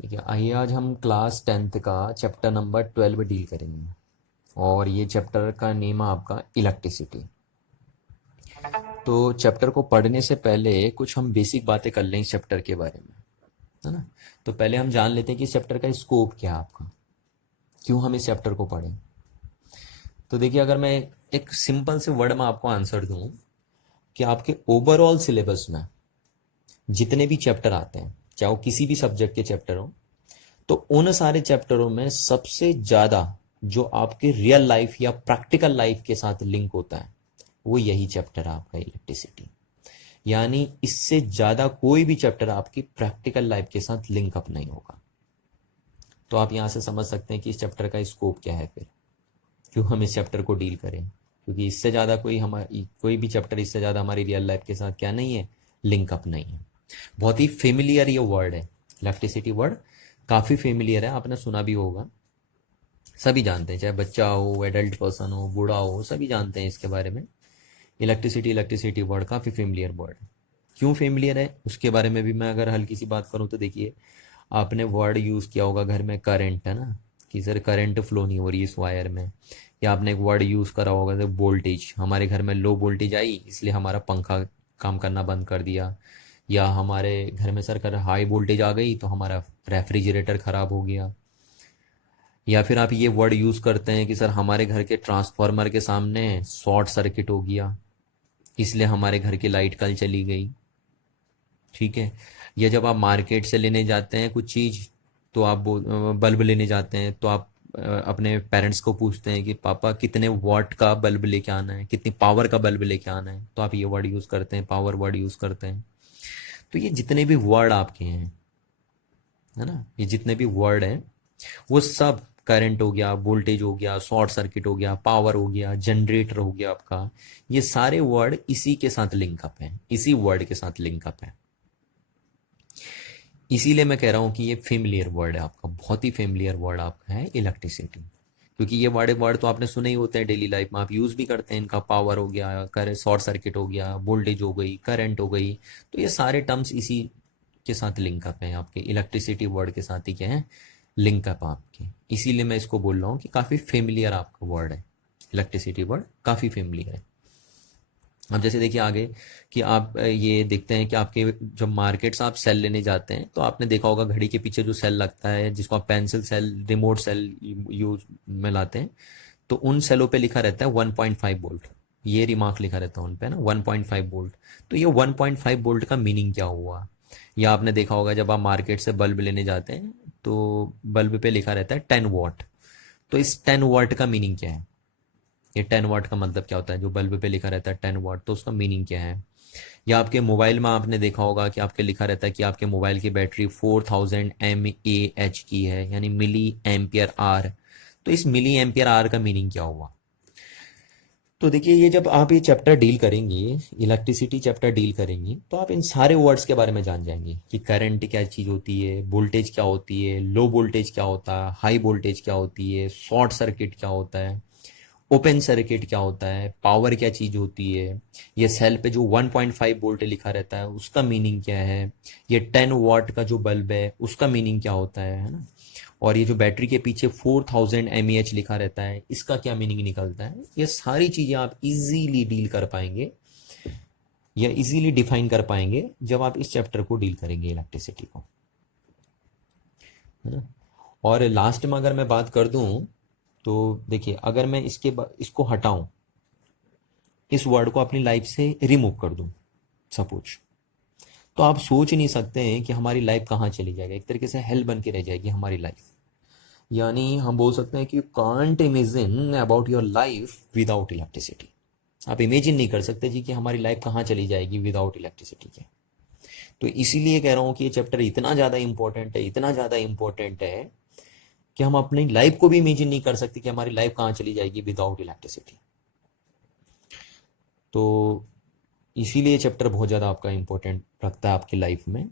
ठीक है, आइए आज हम क्लास 10th का चैप्टर नंबर 12 डील करेंगे और ये चैप्टर का नेम है आपका इलेक्ट्रिसिटी। तो चैप्टर को पढ़ने से पहले कुछ हम बेसिक बातें कर लें इस चैप्टर के बारे में, है ना। तो पहले हम जान लेते हैं कि इस चैप्टर का स्कोप क्या है आपका, क्यों हम इस चैप्टर को पढ़ें। तो देखिए, अगर मैं एक सिंपल से वर्ड में आपको आंसर दूं कि आपके ओवरऑल सिलेबस में जितने भी चैप्टर आते हैं, चाहे वो किसी भी सब्जेक्ट के चैप्टर हो, तो उन सारे चैप्टरों में सबसे ज्यादा जो आपके रियल लाइफ या प्रैक्टिकल लाइफ के साथ लिंक होता है वो यही चैप्टर है आपका इलेक्ट्रिसिटी। यानी इससे ज्यादा कोई भी चैप्टर आपकी प्रैक्टिकल लाइफ के साथ लिंक अप नहीं होगा। तो आप यहां से समझ सकते हैं कि इस चैप्टर का स्कोप क्या है, फिर क्यों हम इस चैप्टर को डील करें, क्योंकि इससे ज्यादा कोई भी चैप्टर इससे ज्यादा हमारी रियल लाइफ के साथ क्या नहीं है, लिंक अप नहीं है। बहुत ही फेमिलियर ये वर्ड है, इलेक्ट्रिसिटी वर्ड काफी फेमिलियर है, आपने सुना भी होगा, सभी जानते हैं, चाहे बच्चा हो, एडल्ट पर्सन हो, बूढ़ा हो, सभी जानते हैं इसके बारे में। इलेक्ट्रिसिटी इलेक्ट्रिसिटी वर्ड काफी फेमिलियर वर्ड है। क्यों फेमिलियर है उसके बारे में भी मैं अगर हल्की सी बात करूं तो देखिए, आपने वर्ड यूज किया होगा घर में, करंट, है ना, कि सर करंट फ्लो नहीं हो रही इस वायर में। या आपने एक वर्ड यूज करा होगा सर वोल्टेज, हमारे घर में लो वोल्टेज आई इसलिए हमारा पंखा काम करना बंद कर दिया। या हमारे घर में सर कर हाई वोल्टेज आ गई तो हमारा रेफ्रिजरेटर खराब हो गया। या फिर आप ये वर्ड यूज करते हैं कि सर हमारे घर के ट्रांसफार्मर के सामने शॉर्ट सर्किट हो गया इसलिए हमारे घर की लाइट कल चली गई। ठीक है। या जब आप मार्केट से लेने जाते हैं कुछ चीज, तो आप बल्ब लेने जाते हैं तो आप अपने पेरेंट्स को पूछते हैं कि पापा कितने वॉट का बल्ब लेके आना है, कितनी पावर का बल्ब लेके आना है, तो आप ये वर्ड यूज करते हैं, पावर वर्ड यूज करते हैं। तो ये जितने भी वर्ड आपके हैं, है ना, ये जितने भी वर्ड हैं वो सब, करंट हो गया, वोल्टेज हो गया, शॉर्ट सर्किट हो गया, पावर हो गया, जनरेटर हो गया आपका, ये सारे वर्ड इसी के साथ लिंक अप हैं, इसी वर्ड के साथ लिंक अप है। इसीलिए मैं कह रहा हूं कि ये फेमिलियर वर्ड है आपका, बहुत ही फेमिलियर वर्ड आपका है इलेक्ट्रिसिटी। क्योंकि ये वर्ड वर्ड तो आपने सुने ही होते हैं, डेली लाइफ में आप यूज भी करते हैं इनका। पावर हो गया, कर शॉर्ट सर्किट हो गया, वोल्टेज हो गई, करंट हो गई, तो ये सारे टर्म्स इसी के साथ लिंक अप है आपके, इलेक्ट्रिसिटी वर्ड के साथ ही क्या है, लिंक अप आपके। इसीलिए मैं इसको बोल रहा हूँ कि काफी फेमिलियर आपका वर्ड है, इलेक्ट्रिसिटी वर्ड काफी फेमिलियर है। अब जैसे देखिए आगे कि आप ये देखते हैं कि आपके जब मार्केट्स आप सेल लेने जाते हैं तो आपने देखा होगा घड़ी के पीछे जो सेल लगता है, जिसको आप pencil cell, remote cell use में लाते हैं, तो उन सेलों पे लिखा रहता है 1.5 वोल्ट। ये रिमार्क लिखा रहता है उन पे ना, 1.5 वोल्ट। तो ये 1.5 वोल्ट का मीनिंग क्या हुआ। या आपने देखा होगा जब आप मार्केट से बल्ब लेने जाते हैं तो बल्ब पे लिखा रहता है 10 वॉट। तो इस 10 वॉट का मीनिंग क्या है, ये 10 वॉट का मतलब क्या होता है, जो बल्ब पे लिखा रहता है 10 वॉट, तो उसका मीनिंग क्या है। या आपके मोबाइल में आपने देखा होगा कि आपके लिखा रहता है कि आपके मोबाइल की बैटरी 4000 mAh की है, यानी मिली एम्पियर आर। तो इस मिली एम्पियर आर का मीनिंग क्या हुआ। तो देखिए, ये जब आप ये चैप्टर डील करेंगे, इलेक्ट्रिसिटी चैप्टर डील करेंगे, तो आप इन सारे वर्ड्स के बारे में जान जाएंगे कि करंट क्या चीज होती है, वोल्टेज क्या होती है, लो वोल्टेज क्या होता है, हाई वोल्टेज क्या होती है, शॉर्ट सर्किट क्या होता है, ओपन सर्किट क्या होता है, पावर क्या चीज होती है, ये सेल पे जो 1.5 वोल्ट लिखा रहता है उसका मीनिंग क्या है, ये 10 वॉट का जो बल्ब है उसका मीनिंग क्या होता है ना। और ये जो बैटरी के पीछे 4000 mAh लिखा रहता है इसका क्या मीनिंग निकलता है, ये सारी चीजें आप इजीली डील कर पाएंगे या इजीली डिफाइन कर पाएंगे जब आप इस चैप्टर को डील करेंगे, इलेक्ट्रिसिटी को, है ना। और लास्ट में अगर मैं बात कर दूं तो देखिए, अगर मैं इसको हटाऊं, इस वर्ड को अपनी लाइफ से रिमूव कर दूं सपोज, तो आप सोच नहीं सकते हैं कि हमारी लाइफ कहाँ चली जाएगी, एक तरीके से हेल बन के रह जाएगी हमारी लाइफ। यानी हम बोल सकते हैं कि you can't imagine about your life without electricity. आप इमेजिन नहीं कर सकते जी कि हमारी लाइफ कहाँ चली जाएगी विदाउट इलेक्ट्रिसिटी के। तो इसीलिए कह रहा हूं कि ये चैप्टर इतना ज्यादा इंपॉर्टेंट है, इतना ज्यादा इंपॉर्टेंट है कि हम अपनी लाइफ को भी इमेजिन नहीं कर सकते कि हमारी लाइफ कहाँ चली जाएगी विदाउट इलेक्ट्रिसिटी। तो इसीलिए चैप्टर बहुत ज़्यादा आपका इंपॉर्टेंट रखता है आपकी लाइफ में।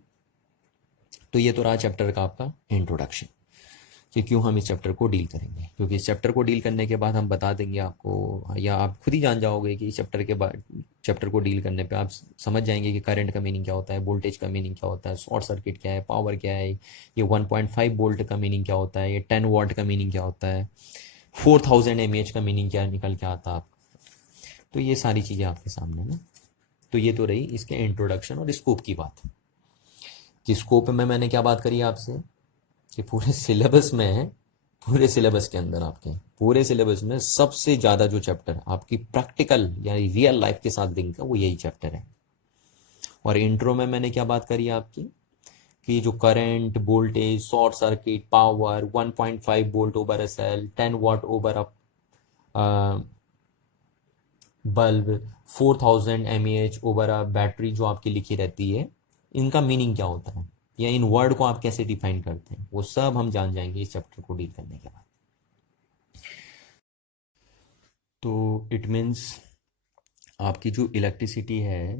तो ये तो रहा चैप्टर का आपका इंट्रोडक्शन, कि क्यों हम इस चैप्टर को डील करेंगे, क्योंकि इस चैप्टर को डील करने के बाद हम बता देंगे आपको, या आप खुद ही जान जाओगे कि इस चैप्टर के बाद चैप्टर को डील करने पे आप समझ जाएंगे कि करंट का मीनिंग क्या होता है, वोल्टेज का मीनिंग क्या होता है, शॉर्ट सर्किट क्या है, पावर क्या है, ये 1.5 वोल्ट का मीनिंग क्या होता है, ये 10 वॉट का मीनिंग क्या होता है, 4000 mAh का मीनिंग क्या निकल के आता है आप। तो ये सारी चीज़ें आपके सामने ना। तो ये तो रही इसके इंट्रोडक्शन और स्कोप की बात, कि स्कोप में मैंने क्या बात करी आपसे कि पूरे सिलेबस में, पूरे सिलेबस के अंदर आपके पूरे सिलेबस में सबसे ज़्यादा जो चैप्टर आपकी प्रैक्टिकल यानी रियल लाइफ के साथ लिंक है वो यही चैप्टर है। और इंट्रो में मैंने क्या बात करी आपकी कि जो current, voltage, short circuit, power, 1.5 volt over a cell, 10 watt over a bulb, 4000 mAh over a battery जो आपकी लिखी रहती है, इनका मीनिंग क्या होता है या इन वर्ड को आप कैसे डिफाइन करते हैं, वो सब हम जान जाएंगे इस चैप्टर को डील करने के बाद। तो इट मीन्स आपकी जो इलेक्ट्रिसिटी है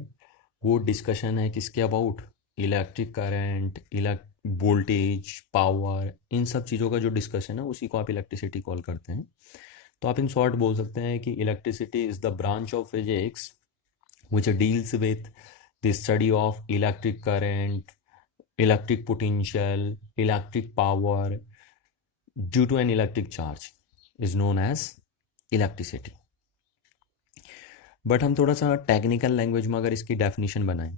वो डिस्कशन है किसके about, electric current, voltage, power, इन सब चीज़ों का जो डिस्कशन है उसी को आप इलेक्ट्रिसिटी कॉल करते हैं। तो आप इन शॉर्ट बोल सकते हैं कि electricity is the branch of physics which deals with the study of electric current, electric potential, electric power due to an electric charge is known as electricity. But हम थोड़ा सा टेक्निकल लैंग्वेज में अगर इसकी डेफिनेशन बनाएं,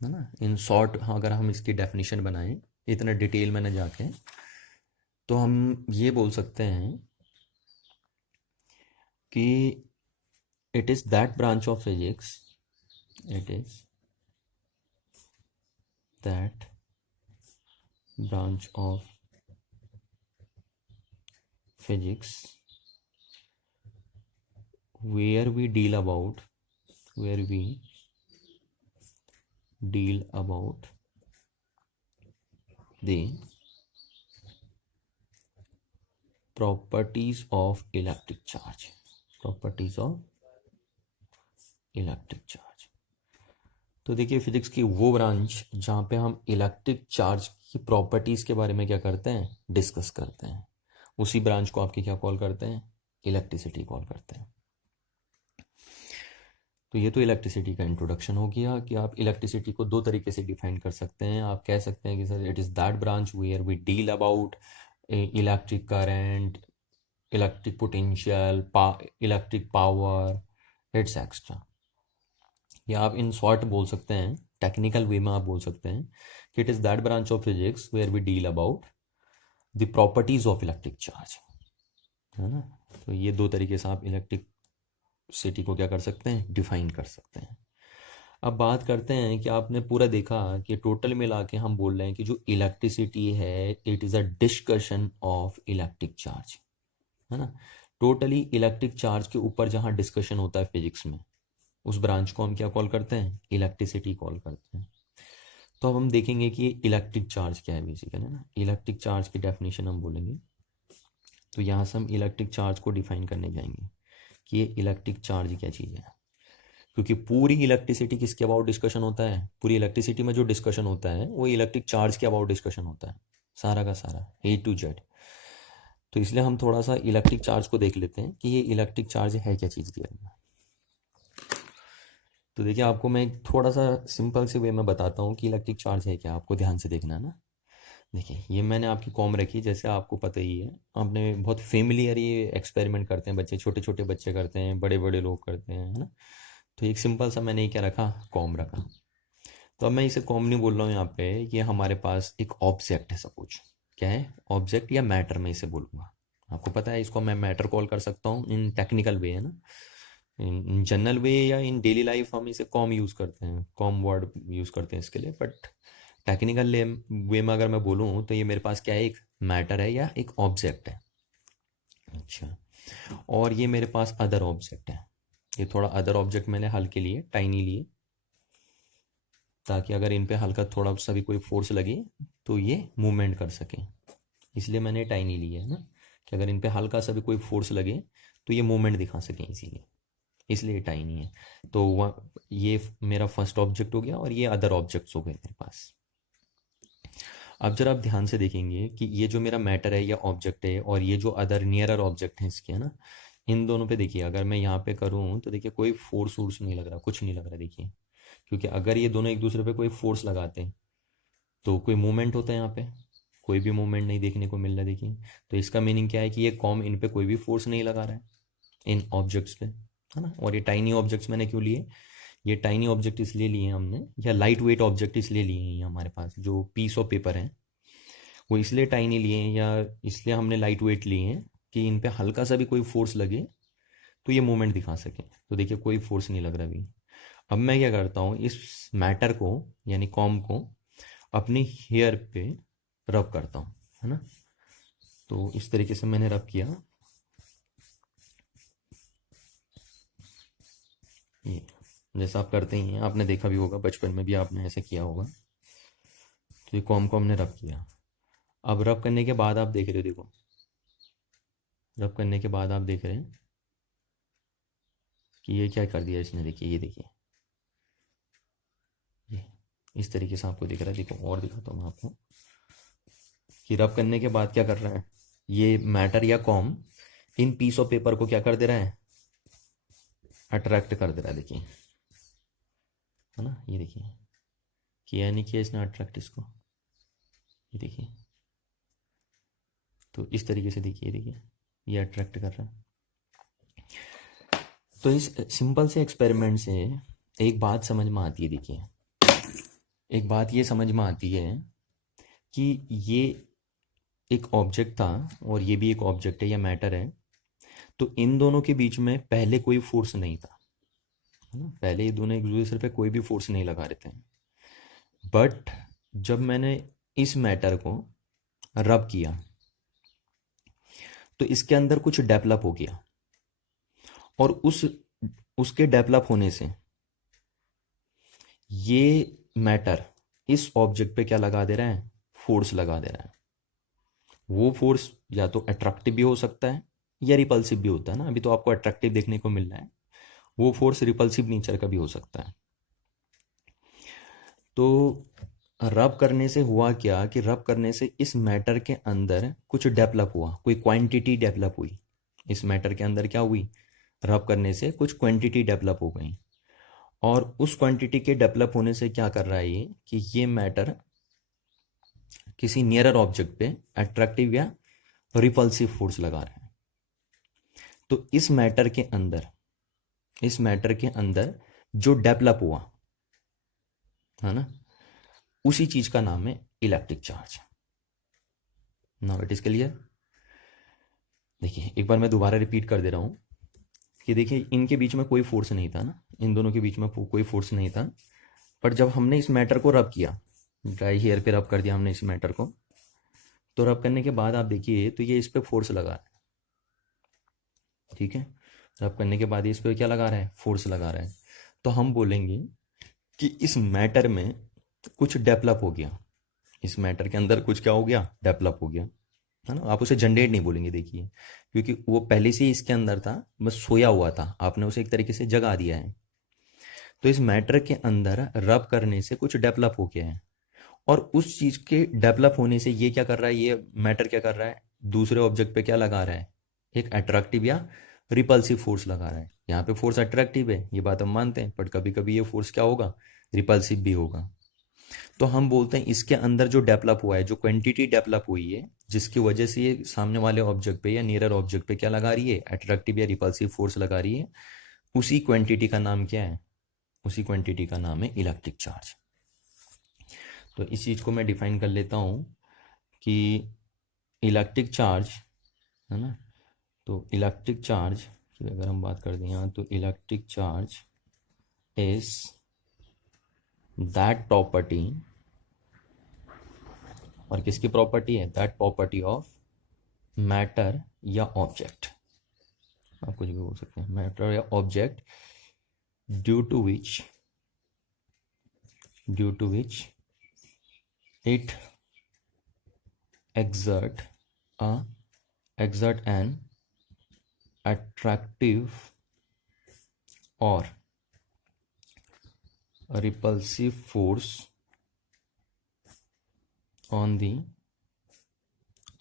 है ना, in short अगर हम इसकी डेफिनेशन बनाएं इतना डिटेल में न जाके, तो हम ये बोल सकते हैं कि it is that branch of physics, it is that branch of physics where we deal about the properties of electric charge, तो देखिए फिजिक्स की वो ब्रांच जहाँ पे हम इलेक्ट्रिक चार्ज की प्रॉपर्टीज़ के बारे में क्या करते हैं, डिस्कस करते हैं, उसी ब्रांच को आपकी क्या कॉल करते हैं, इलेक्ट्रिसिटी कॉल करते हैं। तो ये तो इलेक्ट्रिसिटी का इंट्रोडक्शन हो गया कि आप इलेक्ट्रिसिटी को दो तरीके से डिफाइन कर सकते हैं। आप कह सकते हैं कि sir it is that branch where we deal about electric current, electric potential, electric power etcetera. या आप इन शॉर्ट बोल सकते हैं, टेक्निकल वे में आप बोल सकते हैं कि it is that branch of physics where we deal about the properties of electric charge, है ना। तो ये दो तरीके से आप इलेक्ट्रिक सिटी को क्या कर सकते हैं, डिफाइन कर सकते हैं। अब बात करते हैं कि आपने पूरा देखा कि टोटल मिला के हम बोल रहे हैं कि जो इलेक्ट्रिसिटी है it is a discussion of electric charge, है ना। टोटली इलेक्ट्रिक चार्ज के ऊपर जहाँ डिस्कशन होता है फिजिक्स में, उस ब्रांच को हम क्या कॉल करते हैं, इलेक्ट्रिसिटी कॉल करते हैं। तो अब हम देखेंगे कि इलेक्ट्रिक चार्ज क्या है बेसिकली, है ना। इलेक्ट्रिक चार्ज की डेफिनेशन हम बोलेंगे, तो यहाँ से हम इलेक्ट्रिक चार्ज को डिफाइन करने जाएंगे कि ये इलेक्ट्रिक चार्ज क्या चीज़ है। क्योंकि पूरी इलेक्ट्रिसिटी किसके अबाउट डिस्कशन होता है, पूरी इलेक्ट्रिसिटी में जो डिस्कशन होता है वो इलेक्ट्रिक चार्ज के अबाउट डिस्कशन होता है, सारा का सारा A to Z। तो इसलिए हम थोड़ा सा इलेक्ट्रिक चार्ज को देख लेते हैं कि ये इलेक्ट्रिक चार्ज है क्या चीज़ के अंदर। तो देखिए आपको मैं थोड़ा सा सिंपल से वे में बताता हूँ कि इलेक्ट्रिक चार्ज है क्या, आपको ध्यान से देखना है ना। देखिए ये मैंने आपकी कॉम रखी, जैसे आपको पता ही है, आपने बहुत फेमिलियर ये एक्सपेरिमेंट करते हैं बच्चे, छोटे छोटे बच्चे करते हैं, बड़े बड़े लोग करते हैं, है ना। तो एक सिंपल सा मैंने क्या रखा, कॉम रखा। तो अब मैं इसे कॉम नहीं बोल रहा हूँ यहाँ पे, ये हमारे पास एक ऑब्जेक्ट है सपोज, क्या है, ऑब्जेक्ट या मैटर में इसे बोलूँगा। आपको पता है इसको मैं मैटर कॉल कर सकता हूँ इन टेक्निकल वे, है ना। इन जनरल वे या इन डेली लाइफ हम इसे कॉम यूज़ करते हैं, कॉम वर्ड यूज़ करते हैं इसके लिए। बट टेक्निकल वे में अगर मैं बोलूँ तो ये मेरे पास क्या है, एक मैटर है या एक ऑब्जेक्ट है। अच्छा, और ये मेरे पास अदर ऑब्जेक्ट है। ये थोड़ा अदर ऑब्जेक्ट मैंने हल्के लिए, टाइनी लिए, ताकि अगर इन पे हल्का थोड़ा सा भी कोई फोर्स लगे तो ये मूवमेंट कर सके, इसलिए मैंने टाइनी लिया है ना, कि अगर इन पे हल्का सा भी कोई फोर्स लगे तो ये मूवमेंट दिखा सकें इसीलिए, इसलिए टाइनी है। तो ये मेरा फर्स्ट ऑब्जेक्ट हो गया और ये अदर ऑब्जेक्ट्स हो गए मेरे पास। अब जरा आप ध्यान से देखेंगे कि ये जो मेरा मैटर है या ऑब्जेक्ट है और ये जो अदर नियरर ऑब्जेक्ट है इसके, है ना, इन दोनों पे देखिए, अगर मैं यहाँ पे करूँ तो देखिए कोई फोर्स वोर्स नहीं लग रहा, कुछ नहीं लग रहा, देखिए। क्योंकि अगर ये दोनों एक दूसरे पे कोई फोर्स लगाते हैं तो कोई मूवमेंट होता है यहाँ पे, कोई भी मूवमेंट नहीं देखने को मिल रहा है, देखिए। तो इसका मीनिंग क्या है कि ये कॉम इन पे कोई भी फोर्स नहीं लगा रहा है, इन ऑब्जेक्ट्स पे, है ना। और ये टाइनी ऑब्जेक्ट्स मैंने क्यों लिए, ये टाइनी ऑब्जेक्ट इसलिए लिए हैं हमने, या लाइट वेट ऑब्जेक्ट इसलिए लिए हैं, ये हमारे पास जो पीस ऑफ पेपर है वो इसलिए टाइनी लिए हैं, या इसलिए हमने लाइट वेट लिए हैं कि इन पे हल्का सा भी कोई फोर्स लगे तो ये मूवमेंट दिखा सके। तो देखिए कोई फोर्स नहीं लग रहा अभी। अब मैं क्या करता हूँ, इस मैटर को यानी कॉम को अपनी हेयर पे रब करता हूँ, है ना। तो इस तरीके से मैंने रब किया, ये जैसा आप करते ही हैं, आपने देखा भी होगा, बचपन में भी आपने ऐसे किया होगा। तो ये कॉम को हमने रब किया। अब रब करने के बाद आप देख रहे हो, देखो, रब करने के बाद आप देख रहे हैं कि ये क्या कर दिया इसने, देखिए, ये देखिए, ये इस तरीके से आपको दिख रहा है। देखो और दिखाता हूँ मैं आपको कि रब करने के बाद क्या कर रहा है, ये मैटर या com in peace of paper को क्या कर दे रहा है, अट्रैक्ट कर दे रहा है, देखिए, है ना। ये देखिए, किया नहीं किया इसने अट्रैक्ट इसको, ये देखिए। तो इस तरीके से देखिए, देखिए ये अट्रैक्ट कर रहा है। तो इस सिंपल से एक्सपेरिमेंट से एक बात समझ में आती है, देखिए, एक बात ये समझ में आती है कि ये एक ऑब्जेक्ट था और ये भी एक ऑब्जेक्ट है या मैटर है, तो इन दोनों के बीच में पहले कोई फोर्स नहीं था, है ना। पहले ये दोनों एक दूसरे पे कोई भी फोर्स नहीं लगा रहे थे। बट जब मैंने इस मैटर को रब किया तो इसके अंदर कुछ डेवलप हो गया, और उसके डेवलप होने से ये मैटर इस ऑब्जेक्ट पे क्या लगा दे रहा है, फोर्स लगा दे रहा है। वो फोर्स या तो अट्रैक्टिव भी हो सकता है या रिपल्सिव भी होता है ना। अभी तो आपको अट्रैक्टिव देखने को मिल रहा है, वो फोर्स रिपल्सिव नेचर का भी हो सकता है। तो रब करने से हुआ क्या कि रब करने से इस मैटर के अंदर कुछ डेवलप हुआ, कोई क्वांटिटी डेवलप हुई। इस मैटर के अंदर क्या हुई, रब करने से कुछ क्वांटिटी डेवलप हो गई, और उस क्वांटिटी के डेवलप होने से क्या कर रहा है ये कि ये मैटर किसी नियरर ऑब्जेक्ट पे अट्रैक्टिव या रिपल्सिव फोर्स लगा रहा है। तो इस मैटर के अंदर जो डेवलप हुआ, है ना, उसी चीज का नाम है electric charge. Now it is clear. देखिए एक बार मैं दोबारा रिपीट कर दे रहा हूं कि देखिए इनके बीच में कोई फोर्स नहीं था ना, इन दोनों के बीच में कोई फोर्स नहीं था। पर जब हमने इस मैटर को रब किया, ड्राई हेयर पे रब कर दिया हमने इस मैटर को, तो रब करने के बाद आप देखिए तो ये इस पे फोर्स लगा है, ठीक है। रब करने के बाद ये इस पे क्या लगा रहा है, फोर्स लगा रहा है। तो हम बोलेंगे कि इस मैटर में कुछ डेवलप हो गया, इस मैटर के अंदर कुछ क्या हो गया, डेवलप हो गया, है ना। आप उसे जनरेट नहीं बोलेंगे, देखिए, क्योंकि वो पहले से ही इसके अंदर था, बस सोया हुआ था, आपने उसे एक तरीके से जगा दिया है। तो इस मैटर के अंदर रब करने से कुछ डेवलप हो गया है, और उस चीज के डेवलप होने से ये क्या कर रहा है, ये मैटर क्या कर रहा है, दूसरे ऑब्जेक्ट पे क्या लगा रहा है, एक अट्रैक्टिव या रिपल्सिव फोर्स लगा रहा है। यहाँ पे फोर्स अट्रैक्टिव है, ये बात हम मानते हैं, बट कभी कभी ये फोर्स क्या होगा, रिपल्सिव भी होगा। तो हम बोलते हैं इसके अंदर जो डेवलप हुआ है, जो क्वांटिटी डेवलप हुई है, जिसकी वजह से ये सामने वाले ऑब्जेक्ट पे या नियरर ऑब्जेक्ट पे क्या लगा रही है, अट्रैक्टिव या रिपल्सिव फोर्स लगा रही है, उसी क्वांटिटी का नाम क्या है, उसी क्वांटिटी का नाम है इलेक्ट्रिक चार्ज। तो इस चीज को मैं डिफाइन कर लेता हूं कि इलेक्ट्रिक चार्ज, है ना। तो इलेक्ट्रिक चार्ज की अगर हम बात कर दें यहाँ, तो electric charge is that property, और किसकी प्रॉपर्टी है, दैट प्रॉपर्टी ऑफ मैटर या ऑब्जेक्ट, आप कुछ भी बोल सकते हैं, मैटर या object, due to which it exert an attractive or repulsive force on the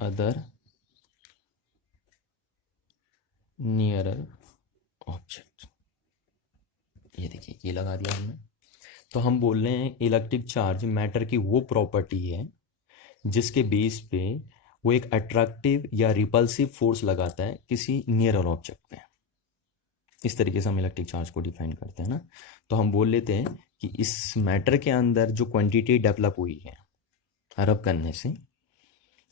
other nearer object. ये देखिए, ये लगा दिया हमने। तो हम बोल रहे हैं इलेक्ट्रिक चार्ज मैटर की वो प्रॉपर्टी है जिसके बेस पे वो एक अट्रैक्टिव या रिपल्सिव फोर्स लगाता है किसी नियरर ऑब्जेक्ट पे। इस तरीके से हम इलेक्ट्रिक चार्ज को डिफाइन करते हैं ना। तो हम बोल लेते हैं कि इस मैटर के अंदर जो क्वांटिटी डेवलप हुई है रब करने से,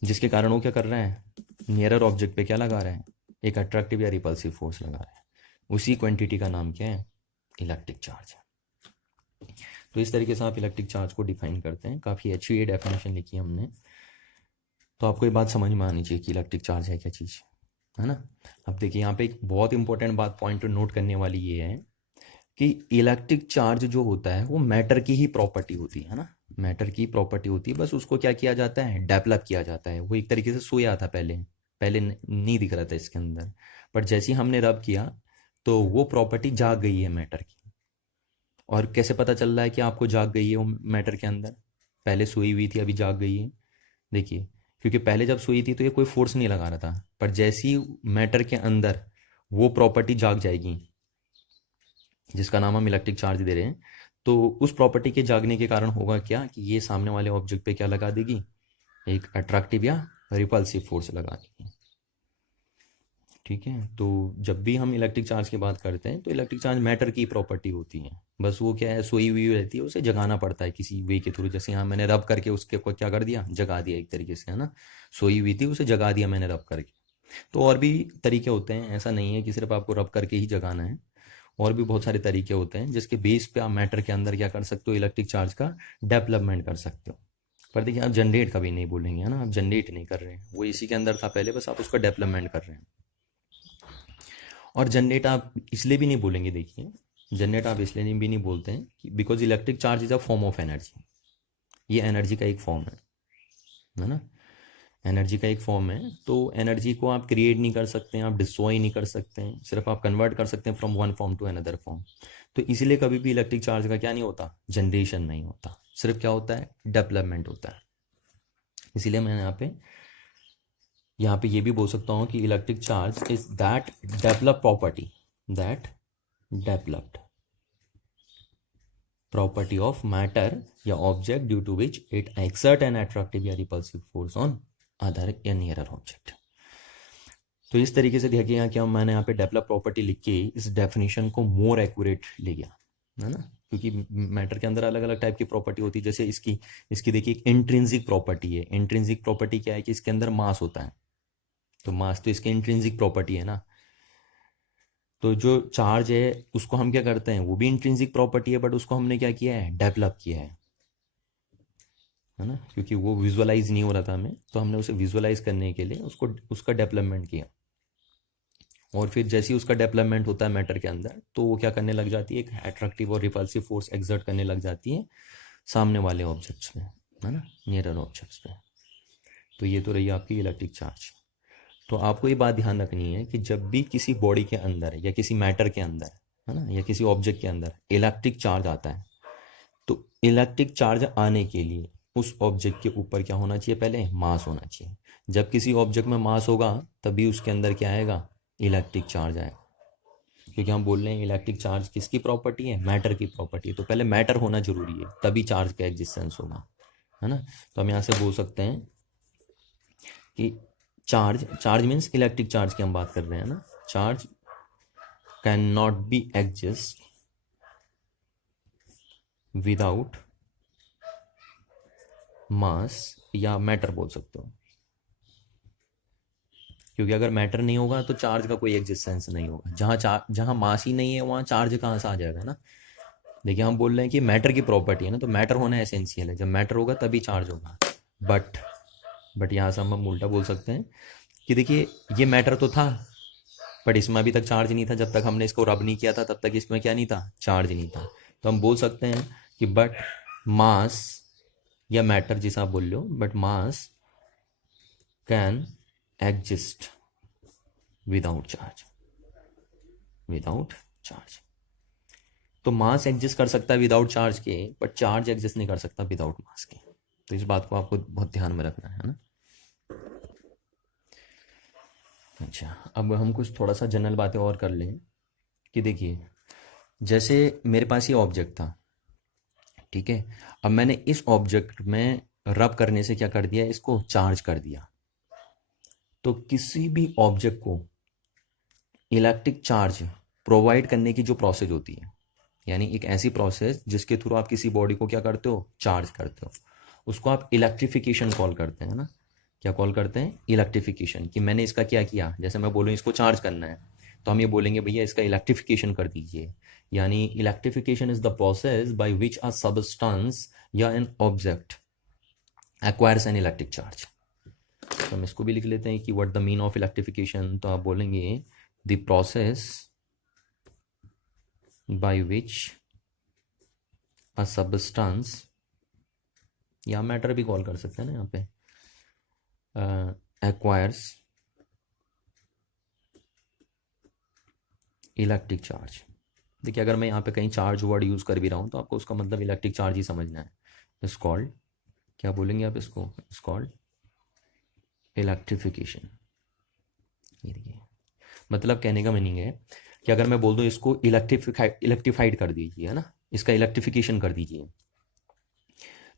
जिसके कारण वो क्या कर रहा है, नियरर ऑब्जेक्ट पे क्या लगा रहा है, एक अट्रैक्टिव या रिपल्सिव फोर्स लगा रहा है, उसी क्वांटिटी का नाम क्या है, इलेक्ट्रिक चार्ज है। तो इस तरीके से आप इलेक्ट्रिक चार्ज को डिफाइन करते हैं। काफ़ी अच्छी ये डेफिनेशन लिखी हमने। तो आपको ये बात समझ में आनी चाहिए कि इलेक्ट्रिक चार्ज है क्या चीज़, है ना। अब देखिए यहाँ पे एक बहुत इंपॉर्टेंट बात पॉइंट नोट करने वाली ये है कि इलेक्ट्रिक चार्ज जो होता है वो मैटर की ही प्रॉपर्टी होती है ना, मैटर की प्रॉपर्टी होती है। बस उसको क्या किया जाता है, डेवलप किया जाता है। वो एक तरीके से सोया था पहले, नहीं दिख रहा था इसके अंदर, बट जैसे ही हमने रब किया तो वो प्रॉपर्टी जाग गई है मैटर की। और कैसे पता चल रहा है कि आपको जाग गई है वो मैटर के अंदर, पहले सोई हुई थी अभी जाग गई है। देखिए, क्योंकि पहले जब सोई थी तो ये कोई फोर्स नहीं लगा रहा था, पर जैसे ही मैटर के अंदर वो प्रॉपर्टी जाग जाएगी जिसका नाम हम इलेक्ट्रिक चार्ज दे रहे हैं, तो उस प्रॉपर्टी के जागने के कारण होगा क्या कि ये सामने वाले ऑब्जेक्ट पे क्या लगा देगी, एक अट्रैक्टिव या रिपल्सिव फोर्स लगा देगी। ठीक है। तो जब भी हम इलेक्ट्रिक चार्ज की बात करते हैं तो इलेक्ट्रिक चार्ज मैटर की प्रॉपर्टी होती है। बस वो क्या है, सोई हुई रहती है, उसे जगाना पड़ता है किसी वे के थ्रू। जैसे यहाँ मैंने रब करके उसके को क्या कर दिया, जगा दिया एक तरीके से, है ना। सोई हुई थी, उसे जगा दिया मैंने रब करके। तो और भी तरीके होते हैं, ऐसा नहीं है कि सिर्फ आपको रब करके ही जगाना है। और भी बहुत सारे तरीके होते हैं जिसके बेस पे आप मैटर के अंदर क्या कर सकते हो, इलेक्ट्रिक चार्ज का डेवलपमेंट कर सकते हो। पर देखिए, आप जनरेट कभी नहीं बोलेंगे, है ना। आप जनरेट नहीं कर रहे हैं, वो इसी के अंदर था पहले, बस आप उसका डेवलपमेंट कर रहे हैं। और जनरेट आप इसलिए भी नहीं बोलेंगे, देखिए, जनरेट आप इसलिए भी नहीं बोलते हैं कि because electric charge is a form of energy. ये एनर्जी का एक फॉर्म है ना। एनर्जी का एक फॉर्म है, तो एनर्जी को आप क्रिएट नहीं कर सकते हैं, आप डिस्ट्रॉय नहीं कर सकते हैं, सिर्फ आप कन्वर्ट कर सकते हैं from one form to another form. तो इसलिए कभी भी इलेक्ट्रिक चार्ज का क्या नहीं होता, जनरेशन नहीं होता, सिर्फ क्या होता है, डेवलपमेंट होता है। इसीलिए मैं यहाँ पे ये भी बोल सकता हूँ कि electric charge is that develop property, that developed property of matter या object due to which it exert an attractive या रिपल्सिव फोर्स ऑन अदर या नियरर ऑब्जेक्ट। तो इस तरीके से देखिए यहाँ क्या मैंने यहाँ पे डेवलप प्रॉपर्टी लिख के इस डेफिनेशन को मोर एक्यूरेट ले गया, है ना। क्योंकि मैटर के अंदर अलग अलग टाइप की प्रॉपर्टी होती है। जैसे इसकी इसकी देखिए एक इंट्रिंसिक प्रॉपर्टी है। इंट्रिंसिक प्रॉपर्टी क्या है कि इसके अंदर मास होता है, तो मास तो इसकी इंट्रिंसिक प्रॉपर्टी है ना। तो जो चार्ज है उसको हम क्या करते हैं, वो भी इंट्रिंसिक प्रॉपर्टी है, बट उसको हमने क्या किया है, डेवलप किया है ना। क्योंकि वो विजुअलाइज नहीं हो रहा था हमें, तो हमने उसे विजुअलाइज करने के लिए उसको उसका डेवलपमेंट किया। और फिर जैसे ही उसका डेवलपमेंट होता है मैटर के अंदर, तो वो क्या करने लग जाती है, एक अट्रैक्टिव और रिपल्सिव फोर्स एक्सर्ट करने लग जाती है सामने वाले ऑब्जेक्ट्स पे, है ना, नियरर ऑब्जेक्ट्स पे। तो ये तो रही आपकी इलेक्ट्रिक चार्ज। तो आपको ये बात ध्यान रखनी है कि जब भी किसी बॉडी के अंदर या किसी मैटर के अंदर, है ना, या किसी ऑब्जेक्ट के अंदर इलेक्ट्रिक चार्ज आता है, तो इलेक्ट्रिक चार्ज आने के लिए उस ऑब्जेक्ट के ऊपर क्या होना चाहिए, पहले मास होना चाहिए। जब किसी ऑब्जेक्ट में मास होगा तभी उसके अंदर क्या आएगा, इलेक्ट्रिक चार्ज आएगा। क्योंकि हम बोल रहे हैं इलेक्ट्रिक चार्ज किसकी प्रॉपर्टी है, मैटर की प्रॉपर्टी है। तो पहले मैटर होना जरूरी है, तभी चार्ज का एग्जिस्टेंस होगा, है ना। तो हम यहाँ से बोल सकते हैं कि charge, charge means electric charge की हम बात कर रहे हैं ना। Charge can not be exist without mass, या मैटर बोल सकते हो। क्योंकि अगर मैटर नहीं होगा तो चार्ज का कोई एग्जिस्टेंस नहीं होगा। जहां मास ही नहीं है वहां चार्ज कहाँ से आ जाएगा ना। देखिए, हम बोल रहे हैं कि मैटर की प्रॉपर्टी है ना, तो मैटर होना एसेंशियल है। जब मैटर होगा तभी चार्ज होगा। बट यहाँ से हम उल्टा बोल सकते हैं कि देखिए, ये मैटर तो था, बट इसमें अभी तक चार्ज नहीं था। जब तक हमने इसको रब नहीं किया था तब तक इसमें क्या नहीं था, चार्ज नहीं था। तो हम बोल सकते हैं कि बट मास या मैटर जिसे आप बोल रहे हो, but mass can exist without charge, without charge. तो मास एग्जिस्ट कर सकता है विदाउट चार्ज के, बट चार्ज एग्जिस्ट नहीं कर सकता विदाउट मास के। तो इस बात को आपको बहुत ध्यान में रखना है ना। अच्छा, अब हम कुछ थोड़ा सा जनरल बातें और कर लें कि देखिए, जैसे मेरे पास ये ऑब्जेक्ट था, ठीक है। अब मैंने इस ऑब्जेक्ट में रब करने से क्या कर दिया, इसको चार्ज कर दिया। तो किसी भी ऑब्जेक्ट को इलेक्ट्रिक चार्ज प्रोवाइड करने की जो प्रोसेस होती है, यानी एक ऐसी प्रोसेस जिसके थ्रू आप किसी बॉडी को क्या करते हो, चार्ज करते हो, उसको आप इलेक्ट्रिफिकेशन कॉल करते हैं ना। क्या कॉल करते हैं, इलेक्ट्रिफिकेशन। कि मैंने इसका क्या किया, जैसे मैं बोलूँ इसको चार्ज करना है, तो हम ये बोलेंगे भैया इसका इलेक्ट्रिफिकेशन कर दीजिए। यानी electrification is the process by which a substance या an object acquires an electric charge. तो हम इसको भी लिख लेते हैं कि what the mean of electrification. तो आप बोलेंगे the process by which a substance, या मैटर भी कॉल कर सकते हैं ना यहाँ पे, एक्वायर्स इलेक्ट्रिक चार्ज। देखिए, अगर मैं यहाँ पे कहीं चार्ज वर्ड यूज़ कर भी रहा हूँ तो आपको उसका मतलब इलेक्ट्रिक चार्ज ही समझना है। इस कॉल्ड, क्या बोलेंगे आप इसको, इस कॉल्ड इलेक्ट्रिफिकेशन। ये देखिए, मतलब कहने का मीनिंग है कि अगर मैं बोल दूँ इसको इलेक्ट्रीफाइड कर दीजिए, है ना, इसका इलेक्ट्रिफिकेशन कर दीजिए,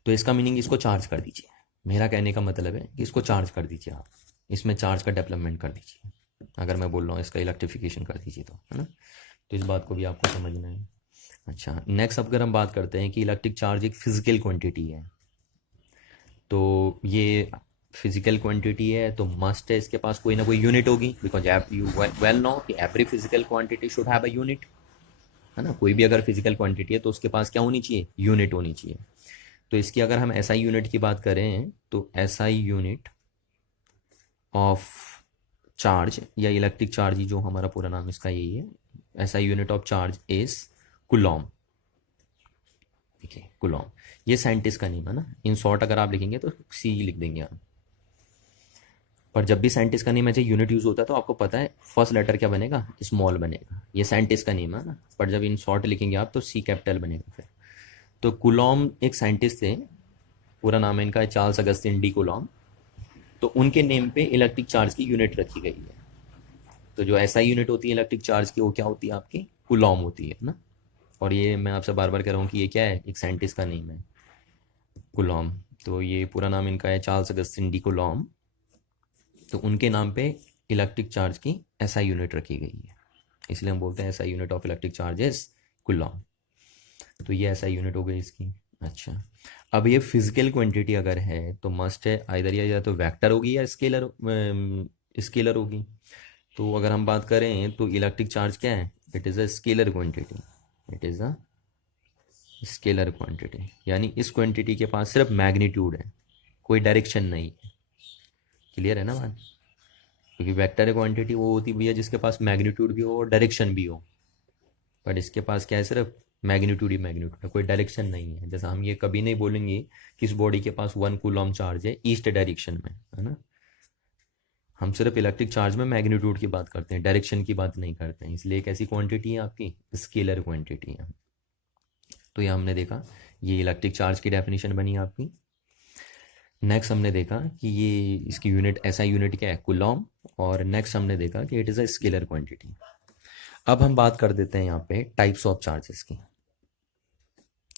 तो इसका मीनिंग इसको चार्ज कर दीजिए। मेरा कहने का मतलब है कि इसको चार्ज कर दीजिए, आप इसमें चार्ज का डेवलपमेंट कर दीजिए। अगर मैं बोल रहा हूँ इसका इलेक्ट्रिफिकेशन कर दीजिए, तो है ना। तो इस बात को भी आपको समझना है। अच्छा, नेक्स्ट अगर हम बात करते हैं कि इलेक्ट्रिक चार्ज एक फिजिकल क्वांटिटी है, तो ये फिजिकल क्वांटिटी है तो मस्ट है इसके पास कोई ना कोई यूनिट होगी, बिकॉज यू वेल नो कि every physical quantity should have a unit, है ना। कोई भी अगर फिजिकल क्वांटिटी है तो उसके पास क्या होनी चाहिए, यूनिट होनी चाहिए। तो इसकी अगर हम एसआई यूनिट की बात करें तो एसआई यूनिट ऑफ चार्ज या इलेक्ट्रिक चार्ज, जो हमारा पूरा नाम इसका यही है, SI unit of charge is Coulomb. देखिए, कुलॉम ये साइंटिस्ट का नेम है ना। इन शॉर्ट अगर आप लिखेंगे तो सी लिख देंगे आप, पर जब भी साइंटिस्ट का नेम ऐसे यूनिट यूज होता है तो आपको पता है फर्स्ट लेटर क्या बनेगा, स्मॉल बनेगा। ये साइंटिस्ट का नेम है ना, पर जब इन शॉर्ट लिखेंगे आप तो सी कैपिटल बनेगा फिर। तो कुलॉम एक साइंटिस्ट थे, पूरा नाम है इनका चार्ल्स अगस्टिन डी कुलॉम। तो उनके नेम पे इलेक्ट्रिक चार्ज की यूनिट रखी गई है। तो जो एसआई यूनिट होती है इलेक्ट्रिक चार्ज की, वो क्या होती है आपकी, कुलॉम होती है ना। और ये मैं आपसे बार बार कह रहा हूँ कि ये क्या है, एक साइंटिस्ट का नेम है, कुलॉम। तो ये पूरा नाम इनका है चार्ल्स अगस्टिन डी कुलॉम। तो उनके नाम पे इलेक्ट्रिक चार्ज की एसआई यूनिट रखी गई है, इसलिए हम बोलते हैं SI unit of electric charge is Coulomb. तो ये एसआई यूनिट हो गई इसकी। अच्छा, अब ये फिजिकल क्वांटिटी अगर है तो मस्ट है आइदर या तो वेक्टर होगी या स्केलर होगी। तो अगर हम बात करें तो इलेक्ट्रिक चार्ज क्या है, it is a scalar quantity. It is a scalar quantity, यानी इस क्वांटिटी के पास सिर्फ मैग्नीट्यूड है, कोई डायरेक्शन नहीं है। क्लियर है ना बात, क्योंकि वेक्टर क्वांटिटी वो होती भैया जिसके पास मैग्नीट्यूड भी हो और डायरेक्शन भी हो, बट इसके पास क्या है, सिर्फ मैग्नीट्यूड ही मैग्नीट्यूड है, कोई डायरेक्शन नहीं है। जैसा हम ये कभी नहीं बोलेंगे कि इस बॉडी के पास 1 कूलॉम चार्ज है ईस्ट डायरेक्शन में, है ना। हम सिर्फ इलेक्ट्रिक चार्ज में मैग्नीट्यूड की बात करते हैं, डायरेक्शन की बात नहीं करते हैं, इसलिए एक ऐसी क्वांटिटी है आपकी स्केलर क्वांटिटी है। तो ये हमने देखा, ये इलेक्ट्रिक चार्ज की डेफिनेशन बनी आपकी। नेक्स्ट हमने देखा कि ये इसकी यूनिट, ऐसा यूनिट क्या है, कूलॉम। और नेक्स्ट हमने देखा कि it is a scalar quantity. अब हम बात कर देते हैं यहाँ पे टाइप्स ऑफ चार्जेस की,